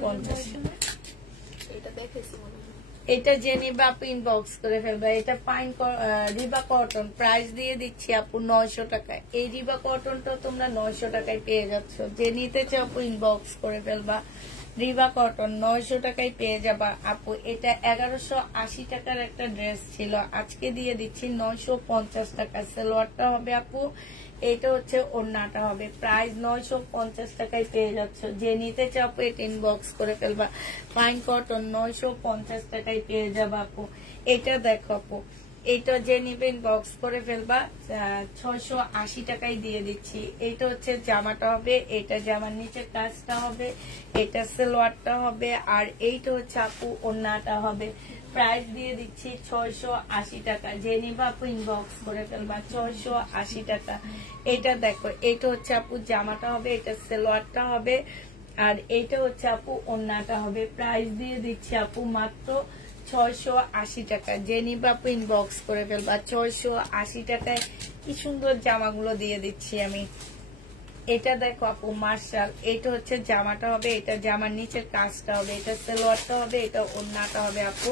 50। এটা যে নিবে আপু ইনবক্স করে ফেলবে। এটা ফাইন রিবা কটন, প্রাইস দিয়ে দিচ্ছি আপু 900 টাকা। এই রিবা কটনটা তোমরা 900 টাকায় পেয়ে যাচ্ছ, যে নিতে চাও আপু ইনবক্স করে ফেলবা। রিবা কটন 900 টাকায় পেয়ে যাবা আপু। এটা 1180 টাকার একটা ড্রেস ছিল, আজকে দিয়ে দিচ্ছি 950 টাকা। সালোয়ারটা হবে আপু, এটা হচ্ছে ওড়নাটা হবে, প্রাইস 950 টাকায় পেয়ে যাচ্ছ, যে নিতে চাও আপু এটা ইনবক্স করে ফেলবা। ফাইন কটন 950 টাকায় পেয়ে যাবা আপু। এটা দেখো আপু, এটা যে নিবে ইনবক্স করে ফেলবা। 680 টাকায় দিয়ে দিচ্ছি। এটা হচ্ছে জামাটা হবে, এটা জামার নিচে কাজটা হবে, এটা সালোয়ারটা হবে, আর এইটা হচ্ছে আপু ওড়নাটা হবে। প্রাইস দিয়ে দিচ্ছি 680 টাকা, যে নিবে আপু ইনবক্স করে ফেলবা। 680 টাকা। এটা দেখো, এটা হচ্ছে আপু জামাটা হবে, এটা সালোয়ারটা হবে, আর এটা হচ্ছে আপু ওড়নাটা হবে। প্রাইস দিয়ে দিচ্ছি আপু মাত্র 680 টাকা, যে নিবে আপু ইনবক্স করে ফেলবা। 680 টাকায় কি সুন্দর জামাগুলো দিয়ে দিচ্ছি আমি। এটা দেখো আপু মার্শাল, এটা হচ্ছে জামাটা হবে, এটা জামার নিচের কাজটা হবে, এটা সালোয়ারটা হবে, এটা ওড়নাটা হবে আপু।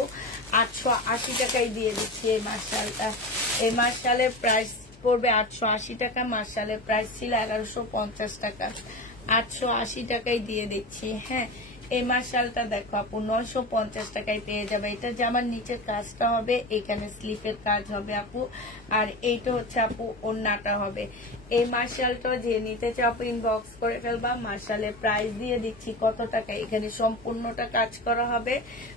880 টাকায় দিয়ে দিচ্ছি এই মার্শালটা। এই মার্শালের প্রাইস পড়বে 880 টাকা। মার্শালের প্রাইস ছিল 1150 টাকা, 880 টাকায় দিয়ে দিচ্ছি। হ্যাঁ, এই মার্শালটা দেখো আপু 950 টাকায় পেয়ে যাবে। এটা জামার নিচের কাজটা হবে, এখানে স্লিপের কাজ হবে আপু, আর এইটা হচ্ছে আপু ওড়নাটা হবে। এই মার্শালটা যে নিতে চাও আপু ইনবক্স করে ফেলবা। মার্শালের প্রাইস দিয়ে দিচ্ছি কত টাকা, এখানে সম্পূর্ণটা কাজ করা হবে,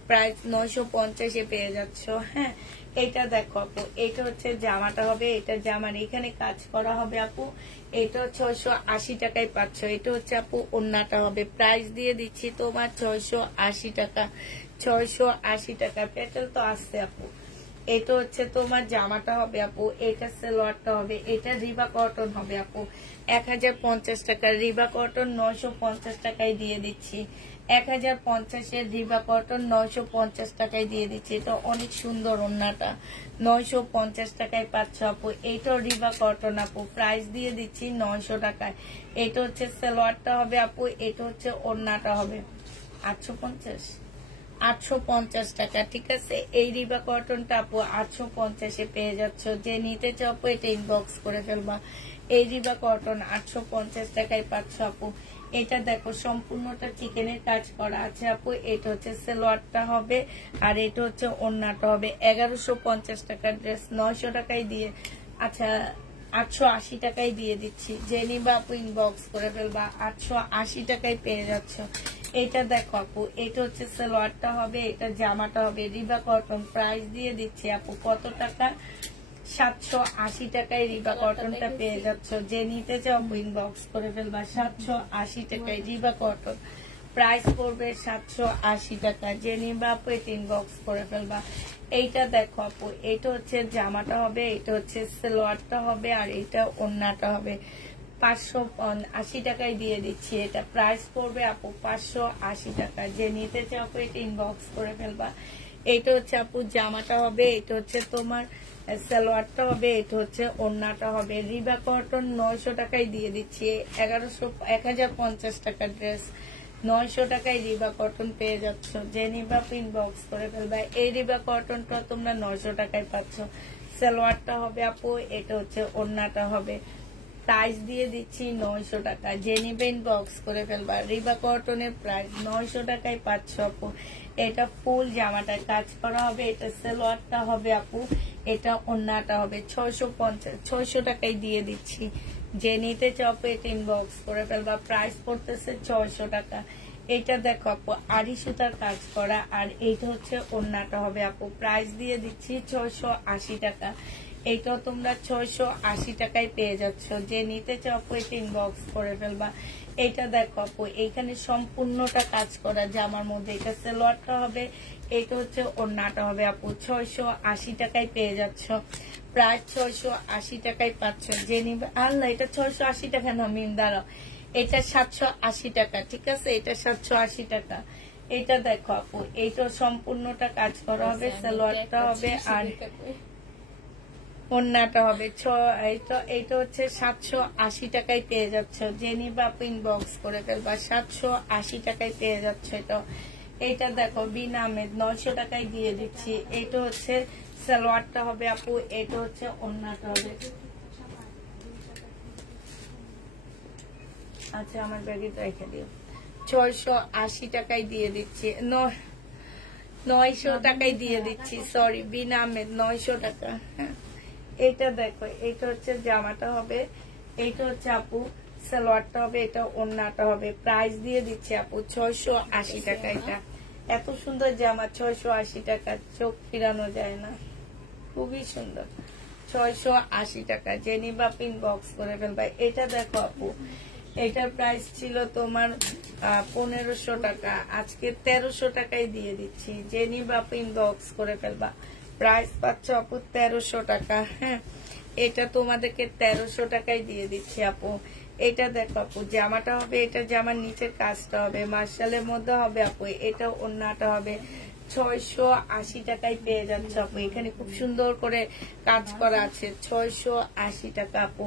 প্রাইস 950-এ পেয়ে যাচ্ছ। হ্যাঁ, এটা দেখো আপু, এটা হচ্ছে জামাটা হবে, এটা জামার এখানে কাজ করা হবে আপু। এটা 680 টাকায় পাচ্ছ। এটা হচ্ছে আপু ওড়নাটা হবে, প্রাইস দিয়ে দিচ্ছি তোমার 680 টাকা। 680 টাকা। পেটেল তো আসছে আপু। এটা হচ্ছে তোমার জামাটা হবে আপু, এটা সালোয়ারটা হবে, এটা রিবা কটন হবে আপু। 1050 টাকা রিবা কটন 950 টাকায় দিয়ে দিচ্ছি। 1050-এর রিবা কটন 950 টাকায় দিয়ে দিচ্ছি। এটা অনেক সুন্দর ওড়নাটা, 950 টাকায় পাচ্ছ আপু। এইটাও রিবা কটন আপু, প্রাইস দিয়ে দিচ্ছি 900 টাকায়। এটা হচ্ছে সালোয়ারটা হবে আপু, এটা হচ্ছে ওড়নাটা হবে। 850 টাকা, ঠিক আছে। এই রিবা কটনটা আপু 850-এ পেয়ে যাচ্ছ, যে নিতে চাও আপু এটা ইনবক্স করে ফেলবা। এই রিবা কটন 850 টাকায় পাচ্ছ আপু। এটা দেখো সম্পূর্ণটা চিকেনের কাজ করা আছে আপু। এটা হচ্ছে সালোয়ারটা হবে, আর এটা হচ্ছে ওড়নাটা হবে। 1150 টাকার ড্রেস 900 টাকায় দিয়ে, আচ্ছা 880 টাকায় দিয়ে দিচ্ছি, যে নিবা আপু ইনবক্স করে ফেলবা। 880 টাকায় পেয়ে যাচ্ছ। এটা দেখো আপু, এটা হচ্ছে সালোয়ারটা হবে, এটা জামাটা হবে, রিবা কটন। প্রাইস দিয়ে দিচ্ছি আপু কত টাকা? 780 টাকায় রিবা কটনটা পেয়ে যাচ্ছ। যে নিতে চাও ইনবক্স করে ফেলবা। 780 টাকায় রিবা কটন, প্রাইস পড়বে 780 টাকা। যে নিবা আপু এটা ইনবক্স করে ফেলবা। এইটা দেখো আপু, এটা হচ্ছে জামাটা হবে, এটা হচ্ছে সালোয়ারটা হবে, আর এটা ওড়নাটা হবে। 580 টাকায় দিয়ে দিচ্ছি। এটা প্রাইস পড়বে আপু 580 টাকা। যে নিতে চাও আপু এটা ইনবক্স করে ফেলবা। এইটা হচ্ছে আপু জামাটা হবে, এটা হচ্ছে তোমার সালোয়ারটা হবে, এটা হচ্ছে ওড়নাটা হবে। রিবা কটন 900 টাকায় দিয়ে দিচ্ছি। 1050 টাকার ড্রেস 900 টাকায় রিবা কটন পেয়ে যাচ্ছ। যে নিবা ইনবক্স করে ফেলবা। এই রিবা কটনটা তোমরা 900 টাকায় পাচ্ছ। সালোয়ারটা হবে আপু, এটা হচ্ছে ওড়নাটা হবে। প্রাইস দিয়ে দিচ্ছি 900 টাকা। যে নিবে ইনবক্স করে ফেলবা। রিবা কটনের প্রাইস 900 টাকায় পাচ্ছ আপু। এটা ফুল জামাটায় কাজ করা হবে, এটা সালোয়ারটা হবে আপু, এটা ওড়নাটা হবে। 650 টাকায় দিয়ে দিচ্ছি। যে নিতে চাও এটা ইনবক্স করে ফেলবা। প্রাইস পড়তেছে 600 টাকা। এটা দেখো আপু আড়ি সুতার কাজ করা, আর এইটা হচ্ছে ওড়নাটা হবে আপু। প্রাইস দিয়ে দিচ্ছি 680 টাকা। এইটাও তোমরা 680 টাকায় পেয়ে যাচ্ছ। যে নিতে চাও আপু এটা ইনবক্স করে ফেলবা। এটা দেখো আপু এইখানে সম্পূর্ণটা কাজ করা জামার মধ্যে, এটা সালোয়ারটা হবে, এটা হচ্ছে ওড়নাটা হবে আপু। 680 টাকায় পেয়ে যাচ্ছ। প্রায় 680 টাকায় পাচ্ছ। যে নিবে আল্লাহ, এটা 680 টাকা না মিম, দাঁড়াও, এটা 780 টাকা, ঠিক আছে? এটা 780 টাকা। এটা দেখো আপু, এইটা সম্পূর্ণটা কাজ করা হবে, সালোয়ারটা হবে, আর ওড়নাটা হবে। এইটা হচ্ছে 780 টাকায় পেয়ে যাচ্ছ। যে নিবা আপু ইনবক্স করে ফেলবা। 780 টাকায় পেয়ে যাচ্ছ। এটা দেখো বিন আহমেদ 900 টাকায় দিয়ে দিচ্ছি। এটা হচ্ছে সালোয়ারটা হবে আপু, এটা হচ্ছে ওড়নাটা হবে। আচ্ছা আমার ব্যাগে রেখে দিও। 680 টাকায় দিয়ে দিচ্ছি। 900 টাকায় দিয়ে দিচ্ছি, সরি বিন আহমেদ 900 টাকা। হ্যাঁ, এটা দেখো, এটা হচ্ছে জামাটা হবে, এইটা হচ্ছে আপু সালোয়ারটা হবে, এটা ওড়নাটা হবে। প্রাইস দিয়ে দিচ্ছি আপু 680 টাকা। এটা এত সুন্দর জামা, 680 টাকা, চোখ ফিরানো যায় না, খুবই সুন্দর। 680 টাকা। যে নিবা ইনবক্স করে ফেলবা। এটা দেখো আপু, এটার প্রাইস ছিল তোমার 1500 টাকা, আজকে 1300 টাকায় দিয়ে দিচ্ছি। যে নিবা ইনবক্স করে ফেলবা। প্রাইস পাচ্ছ আপু 1300 টাকা। হ্যাঁ, এটা তোমাদেরকে 1300 টাকায় দিয়ে দিচ্ছি আপু। এটা দেখো আপু জামাটা হবে, এটা জামার নিচের কাজটা হবে, মার্শালের মধ্যে হবে আপু, এটা ওড়নাটা হবে। 680 টাকায় পেয়ে যাচ্ছে আপু। এখানে খুব সুন্দর করে কাজ করা আছে। 680 টাকা আপু।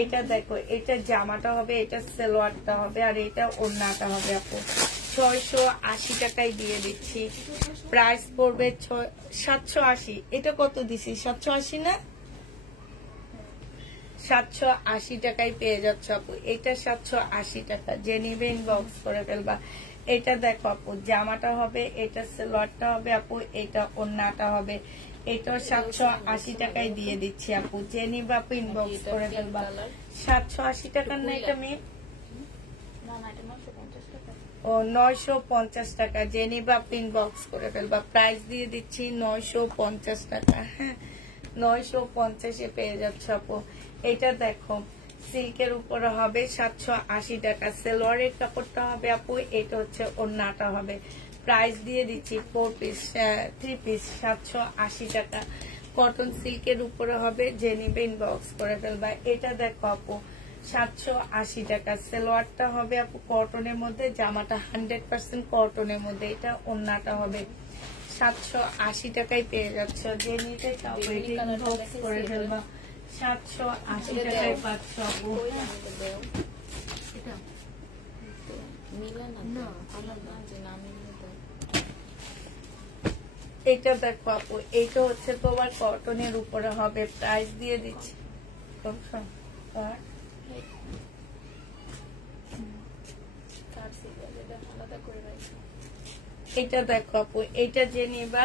এটা দেখো, এটা জামাটা হবে, এটা সালোয়ারটা হবে, আর এটা ওড়নাটা হবে আপু। 680 টাকায় দিয়ে দিচ্ছি। প্রাইস পড়বে 780। এটা কত দিছি? 780 না? 780 টাকায় পেয়ে যাচ্ছে আপু। এটা 780 টাকা। যে নিবে ইনবক্স করে ফেলবা। এটা দেখো আপু জামাটা হবে, এটা সালোয়ারটা হবে আপু, এটা ওড়নাটা হবে। এটা 780 টাকায় দিয়ে দিচ্ছি আপু। যে নিবে আপু ইনবক্স করে ফেলবা। 780 টাকার না এটা মেয়ে? ও 950 টাকা। যে নিবে আপু ইনবক্স করে ফেলবা। প্রাইস দিয়ে দিচ্ছি 950 টাকা। হ্যাঁ, 950-এ পেয়ে যাচ্ছে আপু। এটা দেখো সিল্কের উপরে হবে, 780 টাকা। সালোয়ারের কাপড়টা হবে আপু, এটা হচ্ছে ওড়নাটা হবে। প্রাইস দিয়ে দিচ্ছি 4 পিস 3 পিস 780 টাকা। কটন সিল্কের উপরে হবে। যে নিবে ইনবক্স করে ফেলবা। এটা দেখো আপু 780 টাকা। সালোয়ারটা হবে আপু কটনের মধ্যে, জামাটা 100% কটনের মধ্যে, এটা ওড়নাটা হবে। 780 টাকায় পেয়ে যাচ্ছ। যে নিতে চাও ইনবক্স করে ফেলবা। 780 টাকায় পাচ্ছ আপু। এটা দেখো আপু, এইটা হচ্ছে তোমার কটনের উপরে হবে। প্রাইস দিয়ে দিচ্ছি। এটা দেখো আপু, এটা যে নিবা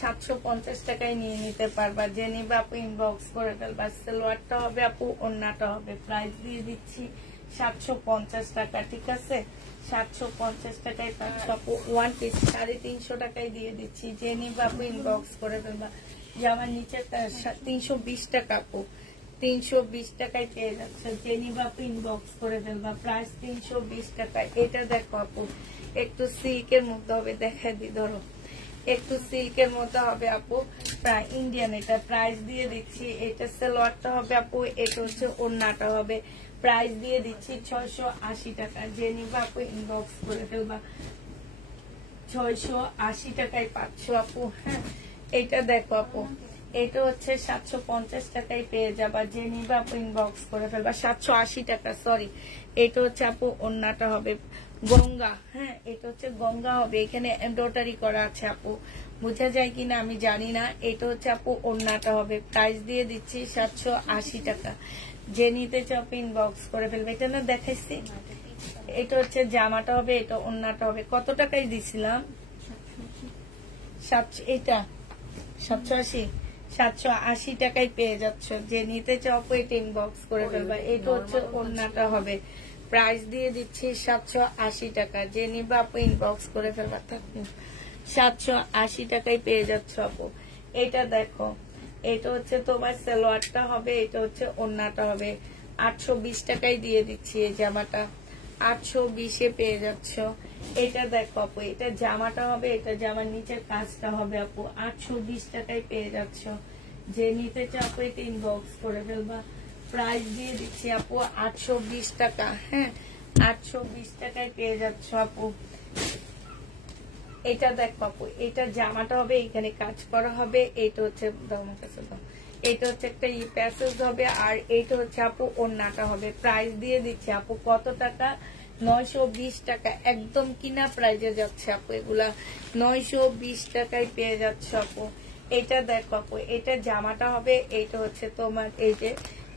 750 টাকায় নিয়ে নিতে পারবা। যে নিবা আপু ইনবক্স করে ফেলবা। সালোয়ারটা হবে আপু, ওড়নাটা হবে। প্রাইস দিয়ে দিচ্ছি 750 টাকা, ঠিক আছে? 750 টাকায় পাচ্ছ আপু। 1 পিস 350 টাকায় দিয়ে দিচ্ছি। যে নিবা আপু ইনবক্স করে ফেলবা। জামার নিচে 320 টাকা আপু, 320 টাকায় পেয়ে যাচ্ছে। যে নিবা আপু ইনবক্স করে ফেলবা, প্রাইস 320 টাকা। এটা দেখো আপু একটু সিল্কের মধ্যে হবে, দেখা দি ধরো, একটু সিল্কের মধ্যে হবে আপু, প্রায় ইন্ডিয়ান। এটা প্রাইস দিয়ে দিচ্ছি, এটা সালোয়ারটা হবে আপু, এটা হচ্ছে ওড়নাটা হবে। প্রাইস দিয়ে দিচ্ছি 680 টাকা। যে নিবা আপু ইনবক্স করে ফেলবা, 680 টাকায় পাচ্ছ আপু। হ্যাঁ, এটা দেখো আপু, এটা হচ্ছে 750 টাকায় পেয়ে যাবা। যে নিবা আপু ইনবক্স করে ফেলবা, 780 টাকা, সরি। এটা হচ্ছে আপু ওড়নাটা হবে গঙ্গা। হ্যাঁ, এটা হচ্ছে গঙ্গা হবে, এখানে এমব্রয়ডারি করা আছে আপু, বোঝা যায় কিনা আমি জানি না। এটা হচ্ছে আপু ওড়নাটা হবে, প্রাইস দিয়ে দিচ্ছি 780 টাকা। যে নিতে চাও ইনবক্স করে ফেলবে। এটা না দেখাইছি, এটা হচ্ছে জামাটা হবে, এটা ওড়নাটা হবে। কত টাকায় দিছিলাম? 700, এটা 780, 780 টাকায় পেয়ে যাচ্ছ। যে নিতে চাও এটা ইনবক্স করে ফেলবা। এটা হচ্ছে ওড়নাটা হবে, প্রাইস দিয়ে দিচ্ছি 780 টাকা। যে নিবা আপু ইনবক্স করে ফেলবা, 780 টাকায় পেয়ে যাচ্ছ আপু। এটা দেখো, এটা হচ্ছে তোমার সালোয়ারটা হবে, এটা হচ্ছে ওড়নাটা হবে। 820 টাকায় দিয়ে দিচ্ছি এই জামাটা, 820-এ পেয়ে যাচ্ছ। এটা দেখো আপু, এটা জামাটা হবে, এটা জামার নিচের কাজটা হবে আপু, 820 টাকায় পেয়ে যাচ্ছ। যে নিতে চাও আপু এটা ইনবক্স করে ফেলবা, প্রাইস দিয়ে দিচ্ছি আপু 820 টাকা। হ্যাঁ, 820 টাকায় পেয়ে যাচ্ছ আপু। এটা দেখো আপু, এটা জামাটা হবে, এখানে কাজ করা হবে। এটা হচ্ছে আমার কাছে দাও, এটা হচ্ছে একটা প্যাসেজ হবে, আর এটা হচ্ছে আপু ওড়নাটা হবে। প্রাইস দিয়ে দিচ্ছে আপু কত টাকা? 920 টাকা। একদম কিনা প্রাইজে যাচ্ছে আপু, এগুলা 920 টাকায় পেয়ে যাচ্ছে আপু। এটা দেখো আপু, এটা জামাটা হবে, এটা হচ্ছে তোমার এই যে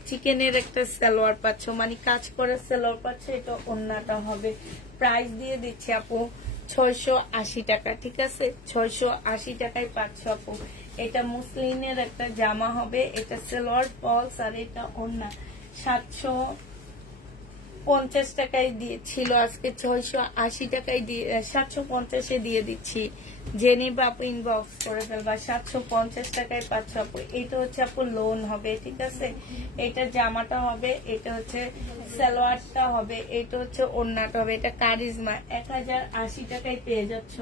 চিকেনের একটা সালোয়ার পাচ্ছ, মানে কাজ করে সালোয়ার পাচ্ছ। এটা ওড়নাটা হবে, প্রাইস দিয়ে দিচ্ছে আপু 680 টাকা। ঠিক আছে, 680 টাকায় পাচ্ছ আপু। এটা মুসলিনের একটা জামা হবে, এটা সালোয়ার ফলস, আর এটা ওড়না। 750 টাকায় দিয়েছিল, আজকে 680 টাকায় দিয়ে 750-এ দিয়ে দিচ্ছি। যে নিবা আপু ইনবক্স করে ফেলবা, 750 টাকায় পাচ্ছ আপু। এটা হচ্ছে আপু লোন হবে, ঠিক আছে। এটা জামাটা হবে, এটা হচ্ছে সালোয়ারটা হবে, এটা হচ্ছে ওড়নাটা হবে। এটা কারিজমা, 1080 টাকায় পেয়ে যাচ্ছ।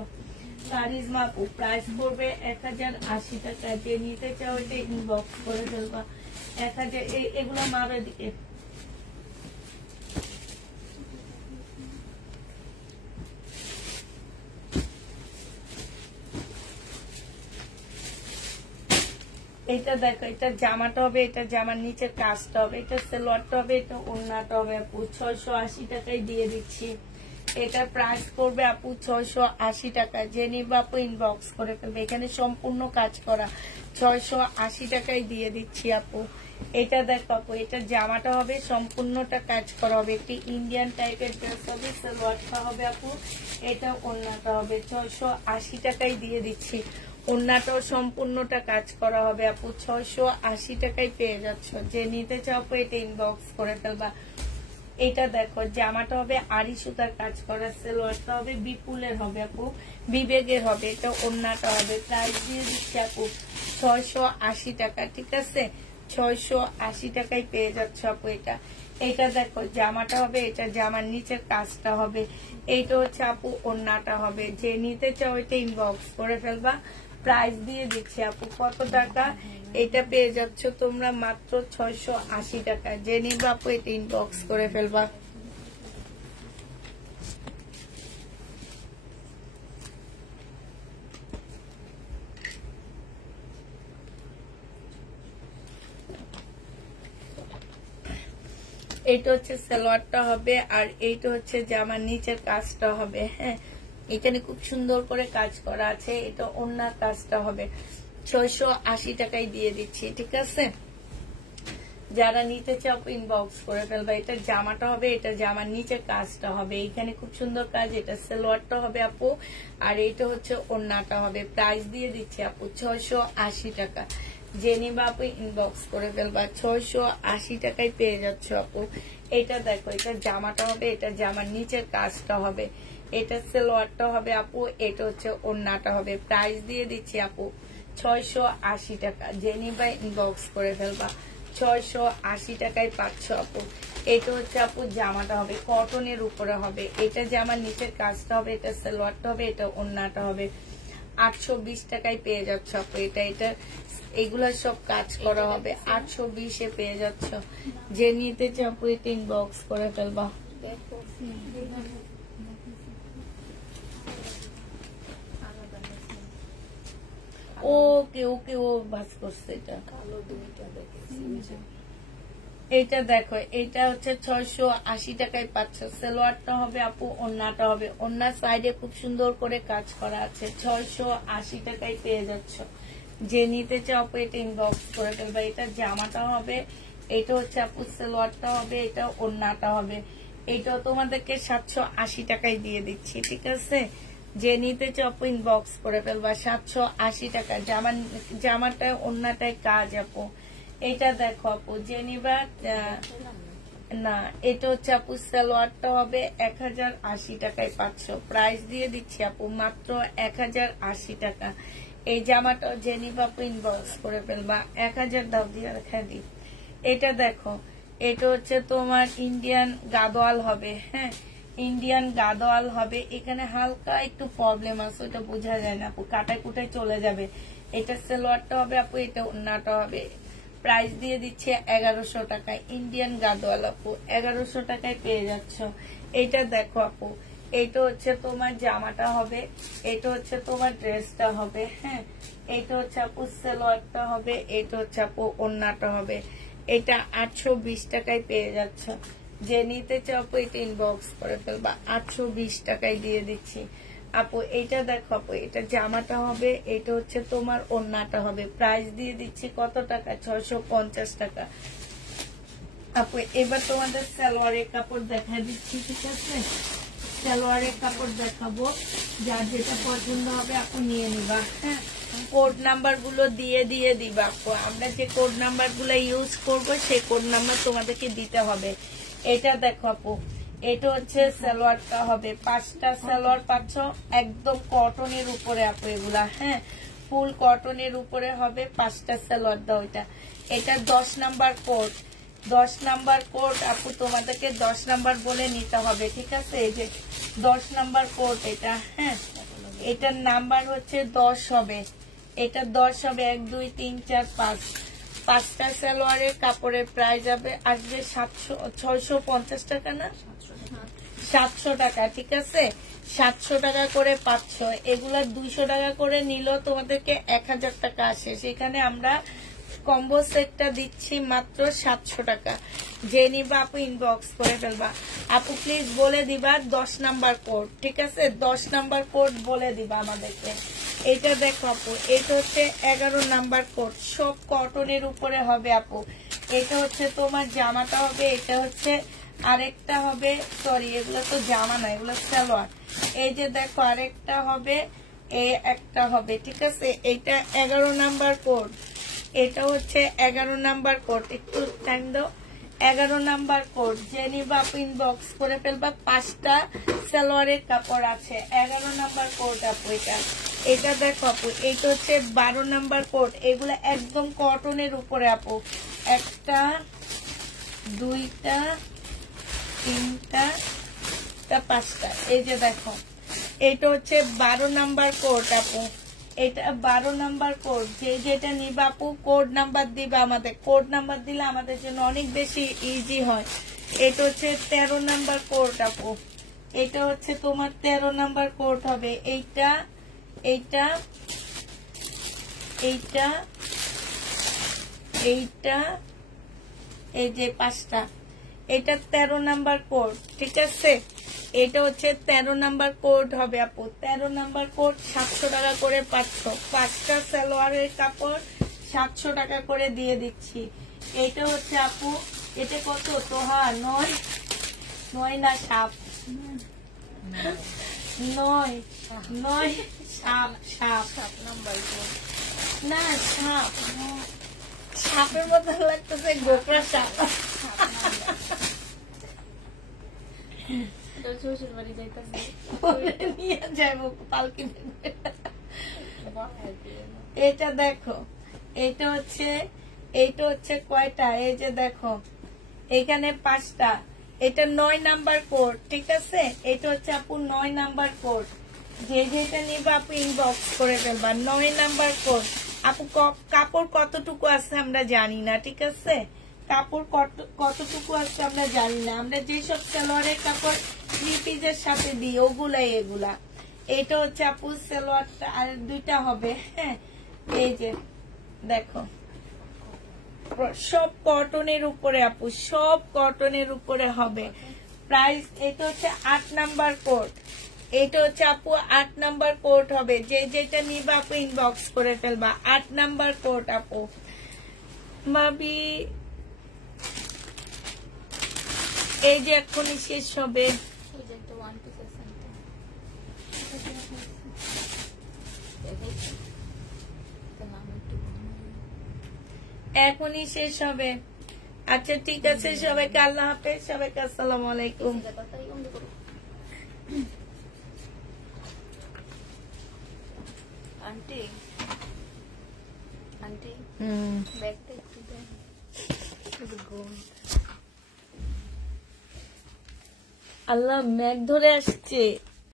কারিজমা আপু প্রাইস করবে 1080 টাকা। যে নিতে চাও এটা ইনবক্স করে ফেলবা, 1000। এগুলো মারের দিকে এটা দেখো, এটা জামাটা হবে, এটা জামার নিচের কাজটা হবে, এটা সালোয়ারটা হবে, এটা ওড়নাটা হবে আপু। 680 টাকায় দিয়ে দিচ্ছি। এটা প্রাইস করবে আপু 680 টাকা। যে নিবা আপু ইনবক্স করে ফেলবে, এখানে সম্পূর্ণ কাজ করা। 680 টাকায় দিয়ে দিচ্ছি আপু। এটা দেখো আপু, এটা জামাটা হবে, সম্পূর্ণটা কাজ করা হবে, একটি ইন্ডিয়ান টাইপের ড্রেস হবে। সালোয়ারটা হবে আপু, এটা ওড়নাটা হবে। 680 টাকায় দিয়ে দিচ্ছি। ওড়নাটাও সম্পূর্ণটা কাজ করা হবে আপু, 680 টাকায় পেয়ে যাচ্ছ। যে নিতে চাও আপু এটা ইনবক্স করে ফেলবা। এটা দেখো, জামাটা হবে আড়ি সুতার কাজ করা, সালোয়ারটা হবে বিপুলের হবে আপু, বিবেকের হবে। এটা ওড়নাটা হবে, প্রাইস দিয়ে দিচ্ছি আপু 680 টাকা। ঠিক আছে, 680 টাকায় পেয়ে যাচ্ছ আপু এটা। এটা দেখো, জামাটা হবে, এটা জামার নিচের কাজটা হবে, এইটা হচ্ছে আপু ওড়নাটা হবে। যে নিতে চাও এটা ইনবক্স করে ফেলবা, প্রাইস দিয়ে দিচ্ছি আপু কত টাকা? এটা পেয়ে যাচ্ছ তোমরা মাত্র 680 টাকা। যে নিবা আপু এটা ইনবক্স করে ফেলবা। এইটা হচ্ছে সালোয়ারটা হবে, আর এইটা হচ্ছে জামার নিচের কাজটা হবে। হ্যাঁ, এখানে খুব সুন্দর করে কাজ করা আছে। এটা ওড়নার কাজটা হবে, 680 টাকায় দিয়ে দিচ্ছি। ঠিক আছে, যারা নিতে চাও ইনবক্স করে ফেলবা। এটা জামাটা হবে, এটা জামার নিচের কাজটা হবে, এখানে খুব সুন্দর কাজ। এটা সালোয়ারটা হবে আপু, আর এইটা হচ্ছে ওড়নাটা হবে। প্রাইস দিয়ে দিচ্ছি আপু 680 টাকা। যে নিবা আপু ইনবক্স করে ফেলবা, 680 টাকায় পেয়ে যাচ্ছ আপু। এটা দেখো, এটা জামাটা হবে, এটা জামার নিচের কাজটা হবে, এটা সালোয়ারটা হবে আপু, এটা হচ্ছে ওড়নাটা হবে। প্রাইস দিয়ে দিচ্ছি আপু 680 টাকা, যে নিবা ইনবক্স করে ফেলবা। 680 টাকায় পাচ্ছ আপু। এটা হচ্ছে আপু জামাটা হবে কটনের উপরে হবে, এটা জামার নিচের কাজটা হবে, এটা সালোয়ারটা হবে, এটা ওড়নাটা হবে। 820 টাকায় পেয়ে যাচ্ছ আপু। এটা এগুলা সব কাজ করা হবে, 820-এ পেয়ে যাচ্ছ। যে নিতে চাও আপু এটা ইনবক্স করে ফেলবা। ওকে ওকে, ও ভাস করছে এটা। এটা দেখো, এটা হচ্ছে 680 টাকায় পাচ্ছ। সালোয়ারটা হবে আপু, ওড়নাটা হবে, ওড়নার সাইডে খুব সুন্দর করে কাজ করা আছে। 680 টাকায় পেয়ে যাচ্ছ। যে নিতে চাও আপু এটা ইনবক্স করে ফেলবা। এটা জামাটা হবে, এটা হচ্ছে আপু সালোয়ারটা হবে, এটা ওড়নাটা হবে। এটাও তোমাদেরকে 780 টাকায় দিয়ে দিচ্ছি, ঠিক আছে। যে নিতে চাও আপু ইনবক্স করে ফেলবা। 780 টাকা জামাটা ওড়নাটায় কাজ আপু। এটা দেখো আপু, যে নিবা না, এটা হচ্ছে আপু সালোয়ারটা হবে 1080 টাকায় পাচ্ছ। প্রাইস দিয়ে দিচ্ছি আপু মাত্র 1080 টাকা। এই জামাটা যে নিবা আপু ইনবক্স করে ফেলবা। 1000 দাও দিয়ে রেখে দিই। এটা দেখো, এটা হচ্ছে তোমার ইন্ডিয়ান গাদোয়াল হবে। হ্যাঁ, ইন্ডিয়ান গাদোয়াল হবে। এখানে হালকা একটু প্রবলেম আছে, ওটা বোঝা যায় না আপু, কাটায় কুটায় চলে যাবে। এটা সালোয়ারটা হবে আপু, এটা ওড়নাটা হবে। প্রাইস দিয়ে দিচ্ছে 1100 টাকায়। ইন্ডিয়ান গাদোয়াল আপু 1100 টাকায় পেয়ে যাচ্ছ। এটা দেখো আপু, এটা হচ্ছে তোমার জামাটা হবে, এটা হচ্ছে তোমার ড্রেসটা হবে। হ্যাঁ, এটা হচ্ছে আপু সালোয়ারটা হবে, এটা হচ্ছে আপু ওড়নাটা হবে। এটা 820 টাকায় পেয়ে যাচ্ছ। যে নিতে চাও আপু এটা ইনবক্স করে ফেলবা। 820 টাকায় দিয়ে দিচ্ছি আপু। এটা দেখো আপু, এটা জামাটা হবে, এটা হচ্ছে তোমার ওড়নাটা হবে। প্রাইস দিয়ে দিচ্ছি কত টাকা? 650 টাকা আপু। এবার তোমাদের সালোয়ারের কাপড় দেখা দিচ্ছি, ঠিক আছে। সালোয়ারের কাপড় দেখাবো, যার যেটা পছন্দ হবে আপু নিয়ে নিবা। হ্যাঁ, কোড নাম্বার গুলো দিয়ে দিবা আপু। আমরা যে কোড নাম্বার গুলো ইউজ করবো সেই কোড নাম্বার তোমাদেরকে দিতে হবে। এটা দেখো আপু, এটা হচ্ছে সালোয়ারটা হবে। 5টা সালোয়ার পাচ্ছ একদম কটনের উপরে আপু এগুলা। হ্যাঁ, ফুল কটনের উপরে হবে। 5টা সালোয়ার দাও। এটা 10 নাম্বার কোড। 10 নাম্বার কোড আপু, তোমাদেরকে 10 নাম্বার বলে নিতে হবে, ঠিক আছে। এই যে 10 নাম্বার কোড এটা। হ্যাঁ, এটার নাম্বার হচ্ছে 10 হবে। এটা 10 হবে। 1 2 3 4 5। 5টা সালোয়ারের কাপড়ের প্রাইস আসবে 650 টাকা না 700 টাকা, ঠিক আছে। 700 টাকা করে পাচ্ছ। এগুলা 200 টাকা করে নিলেও তোমাদেরকে 1000 টাকা আসে। সেখানে আমরা কম্বো সেটটা দিচ্ছি মাত্র 700 টাকা। যে নিবা আপু ইনবক্স করে ফেলবা। আপু প্লিজ বলে দিবা 10 নাম্বার কোড, ঠিক আছে। 10 নাম্বার কোড বলে দিবা আমাদেরকে। এটা দেখো আপু, এটা হচ্ছে 11 নাম্বার কোড। সব কটনের উপরে হবে আপু। এটা হচ্ছে তোমার জামাটা হবে, এটা হচ্ছে আরেকটা হবে। সরি, এগুলো তো জামা না, এগুলো সালোয়ার। এই যে দেখো আরেকটা হবে, এই একটা হবে, ঠিক আছে। এটা 11 নাম্বার কোড। এটা হচ্ছে 11 নাম্বার কোড। একটু টাইম দাও। 11 নাম্বার কোড। যে নিবা আপু ইনবক্স করে ফেলবা। 5টা সালোয়ারের কাপড় আছে। 11 নাম্বার কোড আপু। এটা দেখো আপু, এইটা হচ্ছে 12 নাম্বার কোড। এগুলো একদম কটনের উপরে আপু। 1টা 2টা 3টা 5টা। এই যে দেখো, এটা হচ্ছে 12 নাম্বার কোড আপু। এটা 12 নাম্বার কোড। যেটা নিবা আপু কোড নাম্বার দিবা আমাদের। কোড নাম্বার দিলে আমাদের জন্য অনেক বেশি ইজি হয়। এটা হচ্ছে 13 নাম্বার কোড আপু। এটা হচ্ছে তোমার 13 নাম্বার কোড হবে। এইটা এইটা এইটা এইটা এই যে 5টা। এটা 13 নাম্বার কোড, ঠিক আছে। এটা হচ্ছে 13 নাম্বার কোড হবে আপু। 13 নাম্বার কোড 700 টাকা করে পাচ্ছ। 5টা সালোয়ারের কাপড় 700 টাকা করে দিয়ে দিচ্ছি। এটা হচ্ছে আপু, এটা কত তোহা? 9 না সাপ? 9 সাপ নাম্বার না, সাপ। সাপের মতো লাগতেছে, গোকরা সাপ। নিয়ে যাবো পালকি। এটা দেখো, এটা হচ্ছে কয়টা, এই যে দেখো এখানে 5টা, এটা 9 নাম্বার কোড, ঠিক আছে। এটা হচ্ছে আপু 9 নাম্বার কোড, যে যেটা নিবে আপু ইনবক্স করে ফেলবা। 9 নাম্বার কোড আপু। কাপড় কতটুকু আছে আমরা জানি না, ঠিক আছে। কাপড় কতটুকু আছে আমরা জানি না। আমরা যেসব সালোয়ারের কাপড় 3 পিসের সাথে দিই ওগুলাই এগুলা। এটা হচ্ছে আপু সালোয়ারটা, আর 2টা হবে। হ্যাঁ, এই যে দেখো সব কটনের উপরে আপু, সব কটনের উপরে হবে। প্রাইস এটা হচ্ছে 8 নাম্বার কোড, এটা হচ্ছে আপু 8 নাম্বার কোড হবে। যে যেটা নিবা আপু ইনবক্স করে ফেলবা। 8 নাম্বার কোড আপু। ভাবি এই যে এখনই শেষ হবে, এখনই শেষ হবে। আচ্ছা ঠিক আছে, সবাইকে আল্লাহ হাফেজ, সবাইকে আসসালামু আলাইকুম। আন্টি আন্টি ব্যাগটা একটু দেন। আল্লাহ, মেঘ ধরে আসছে।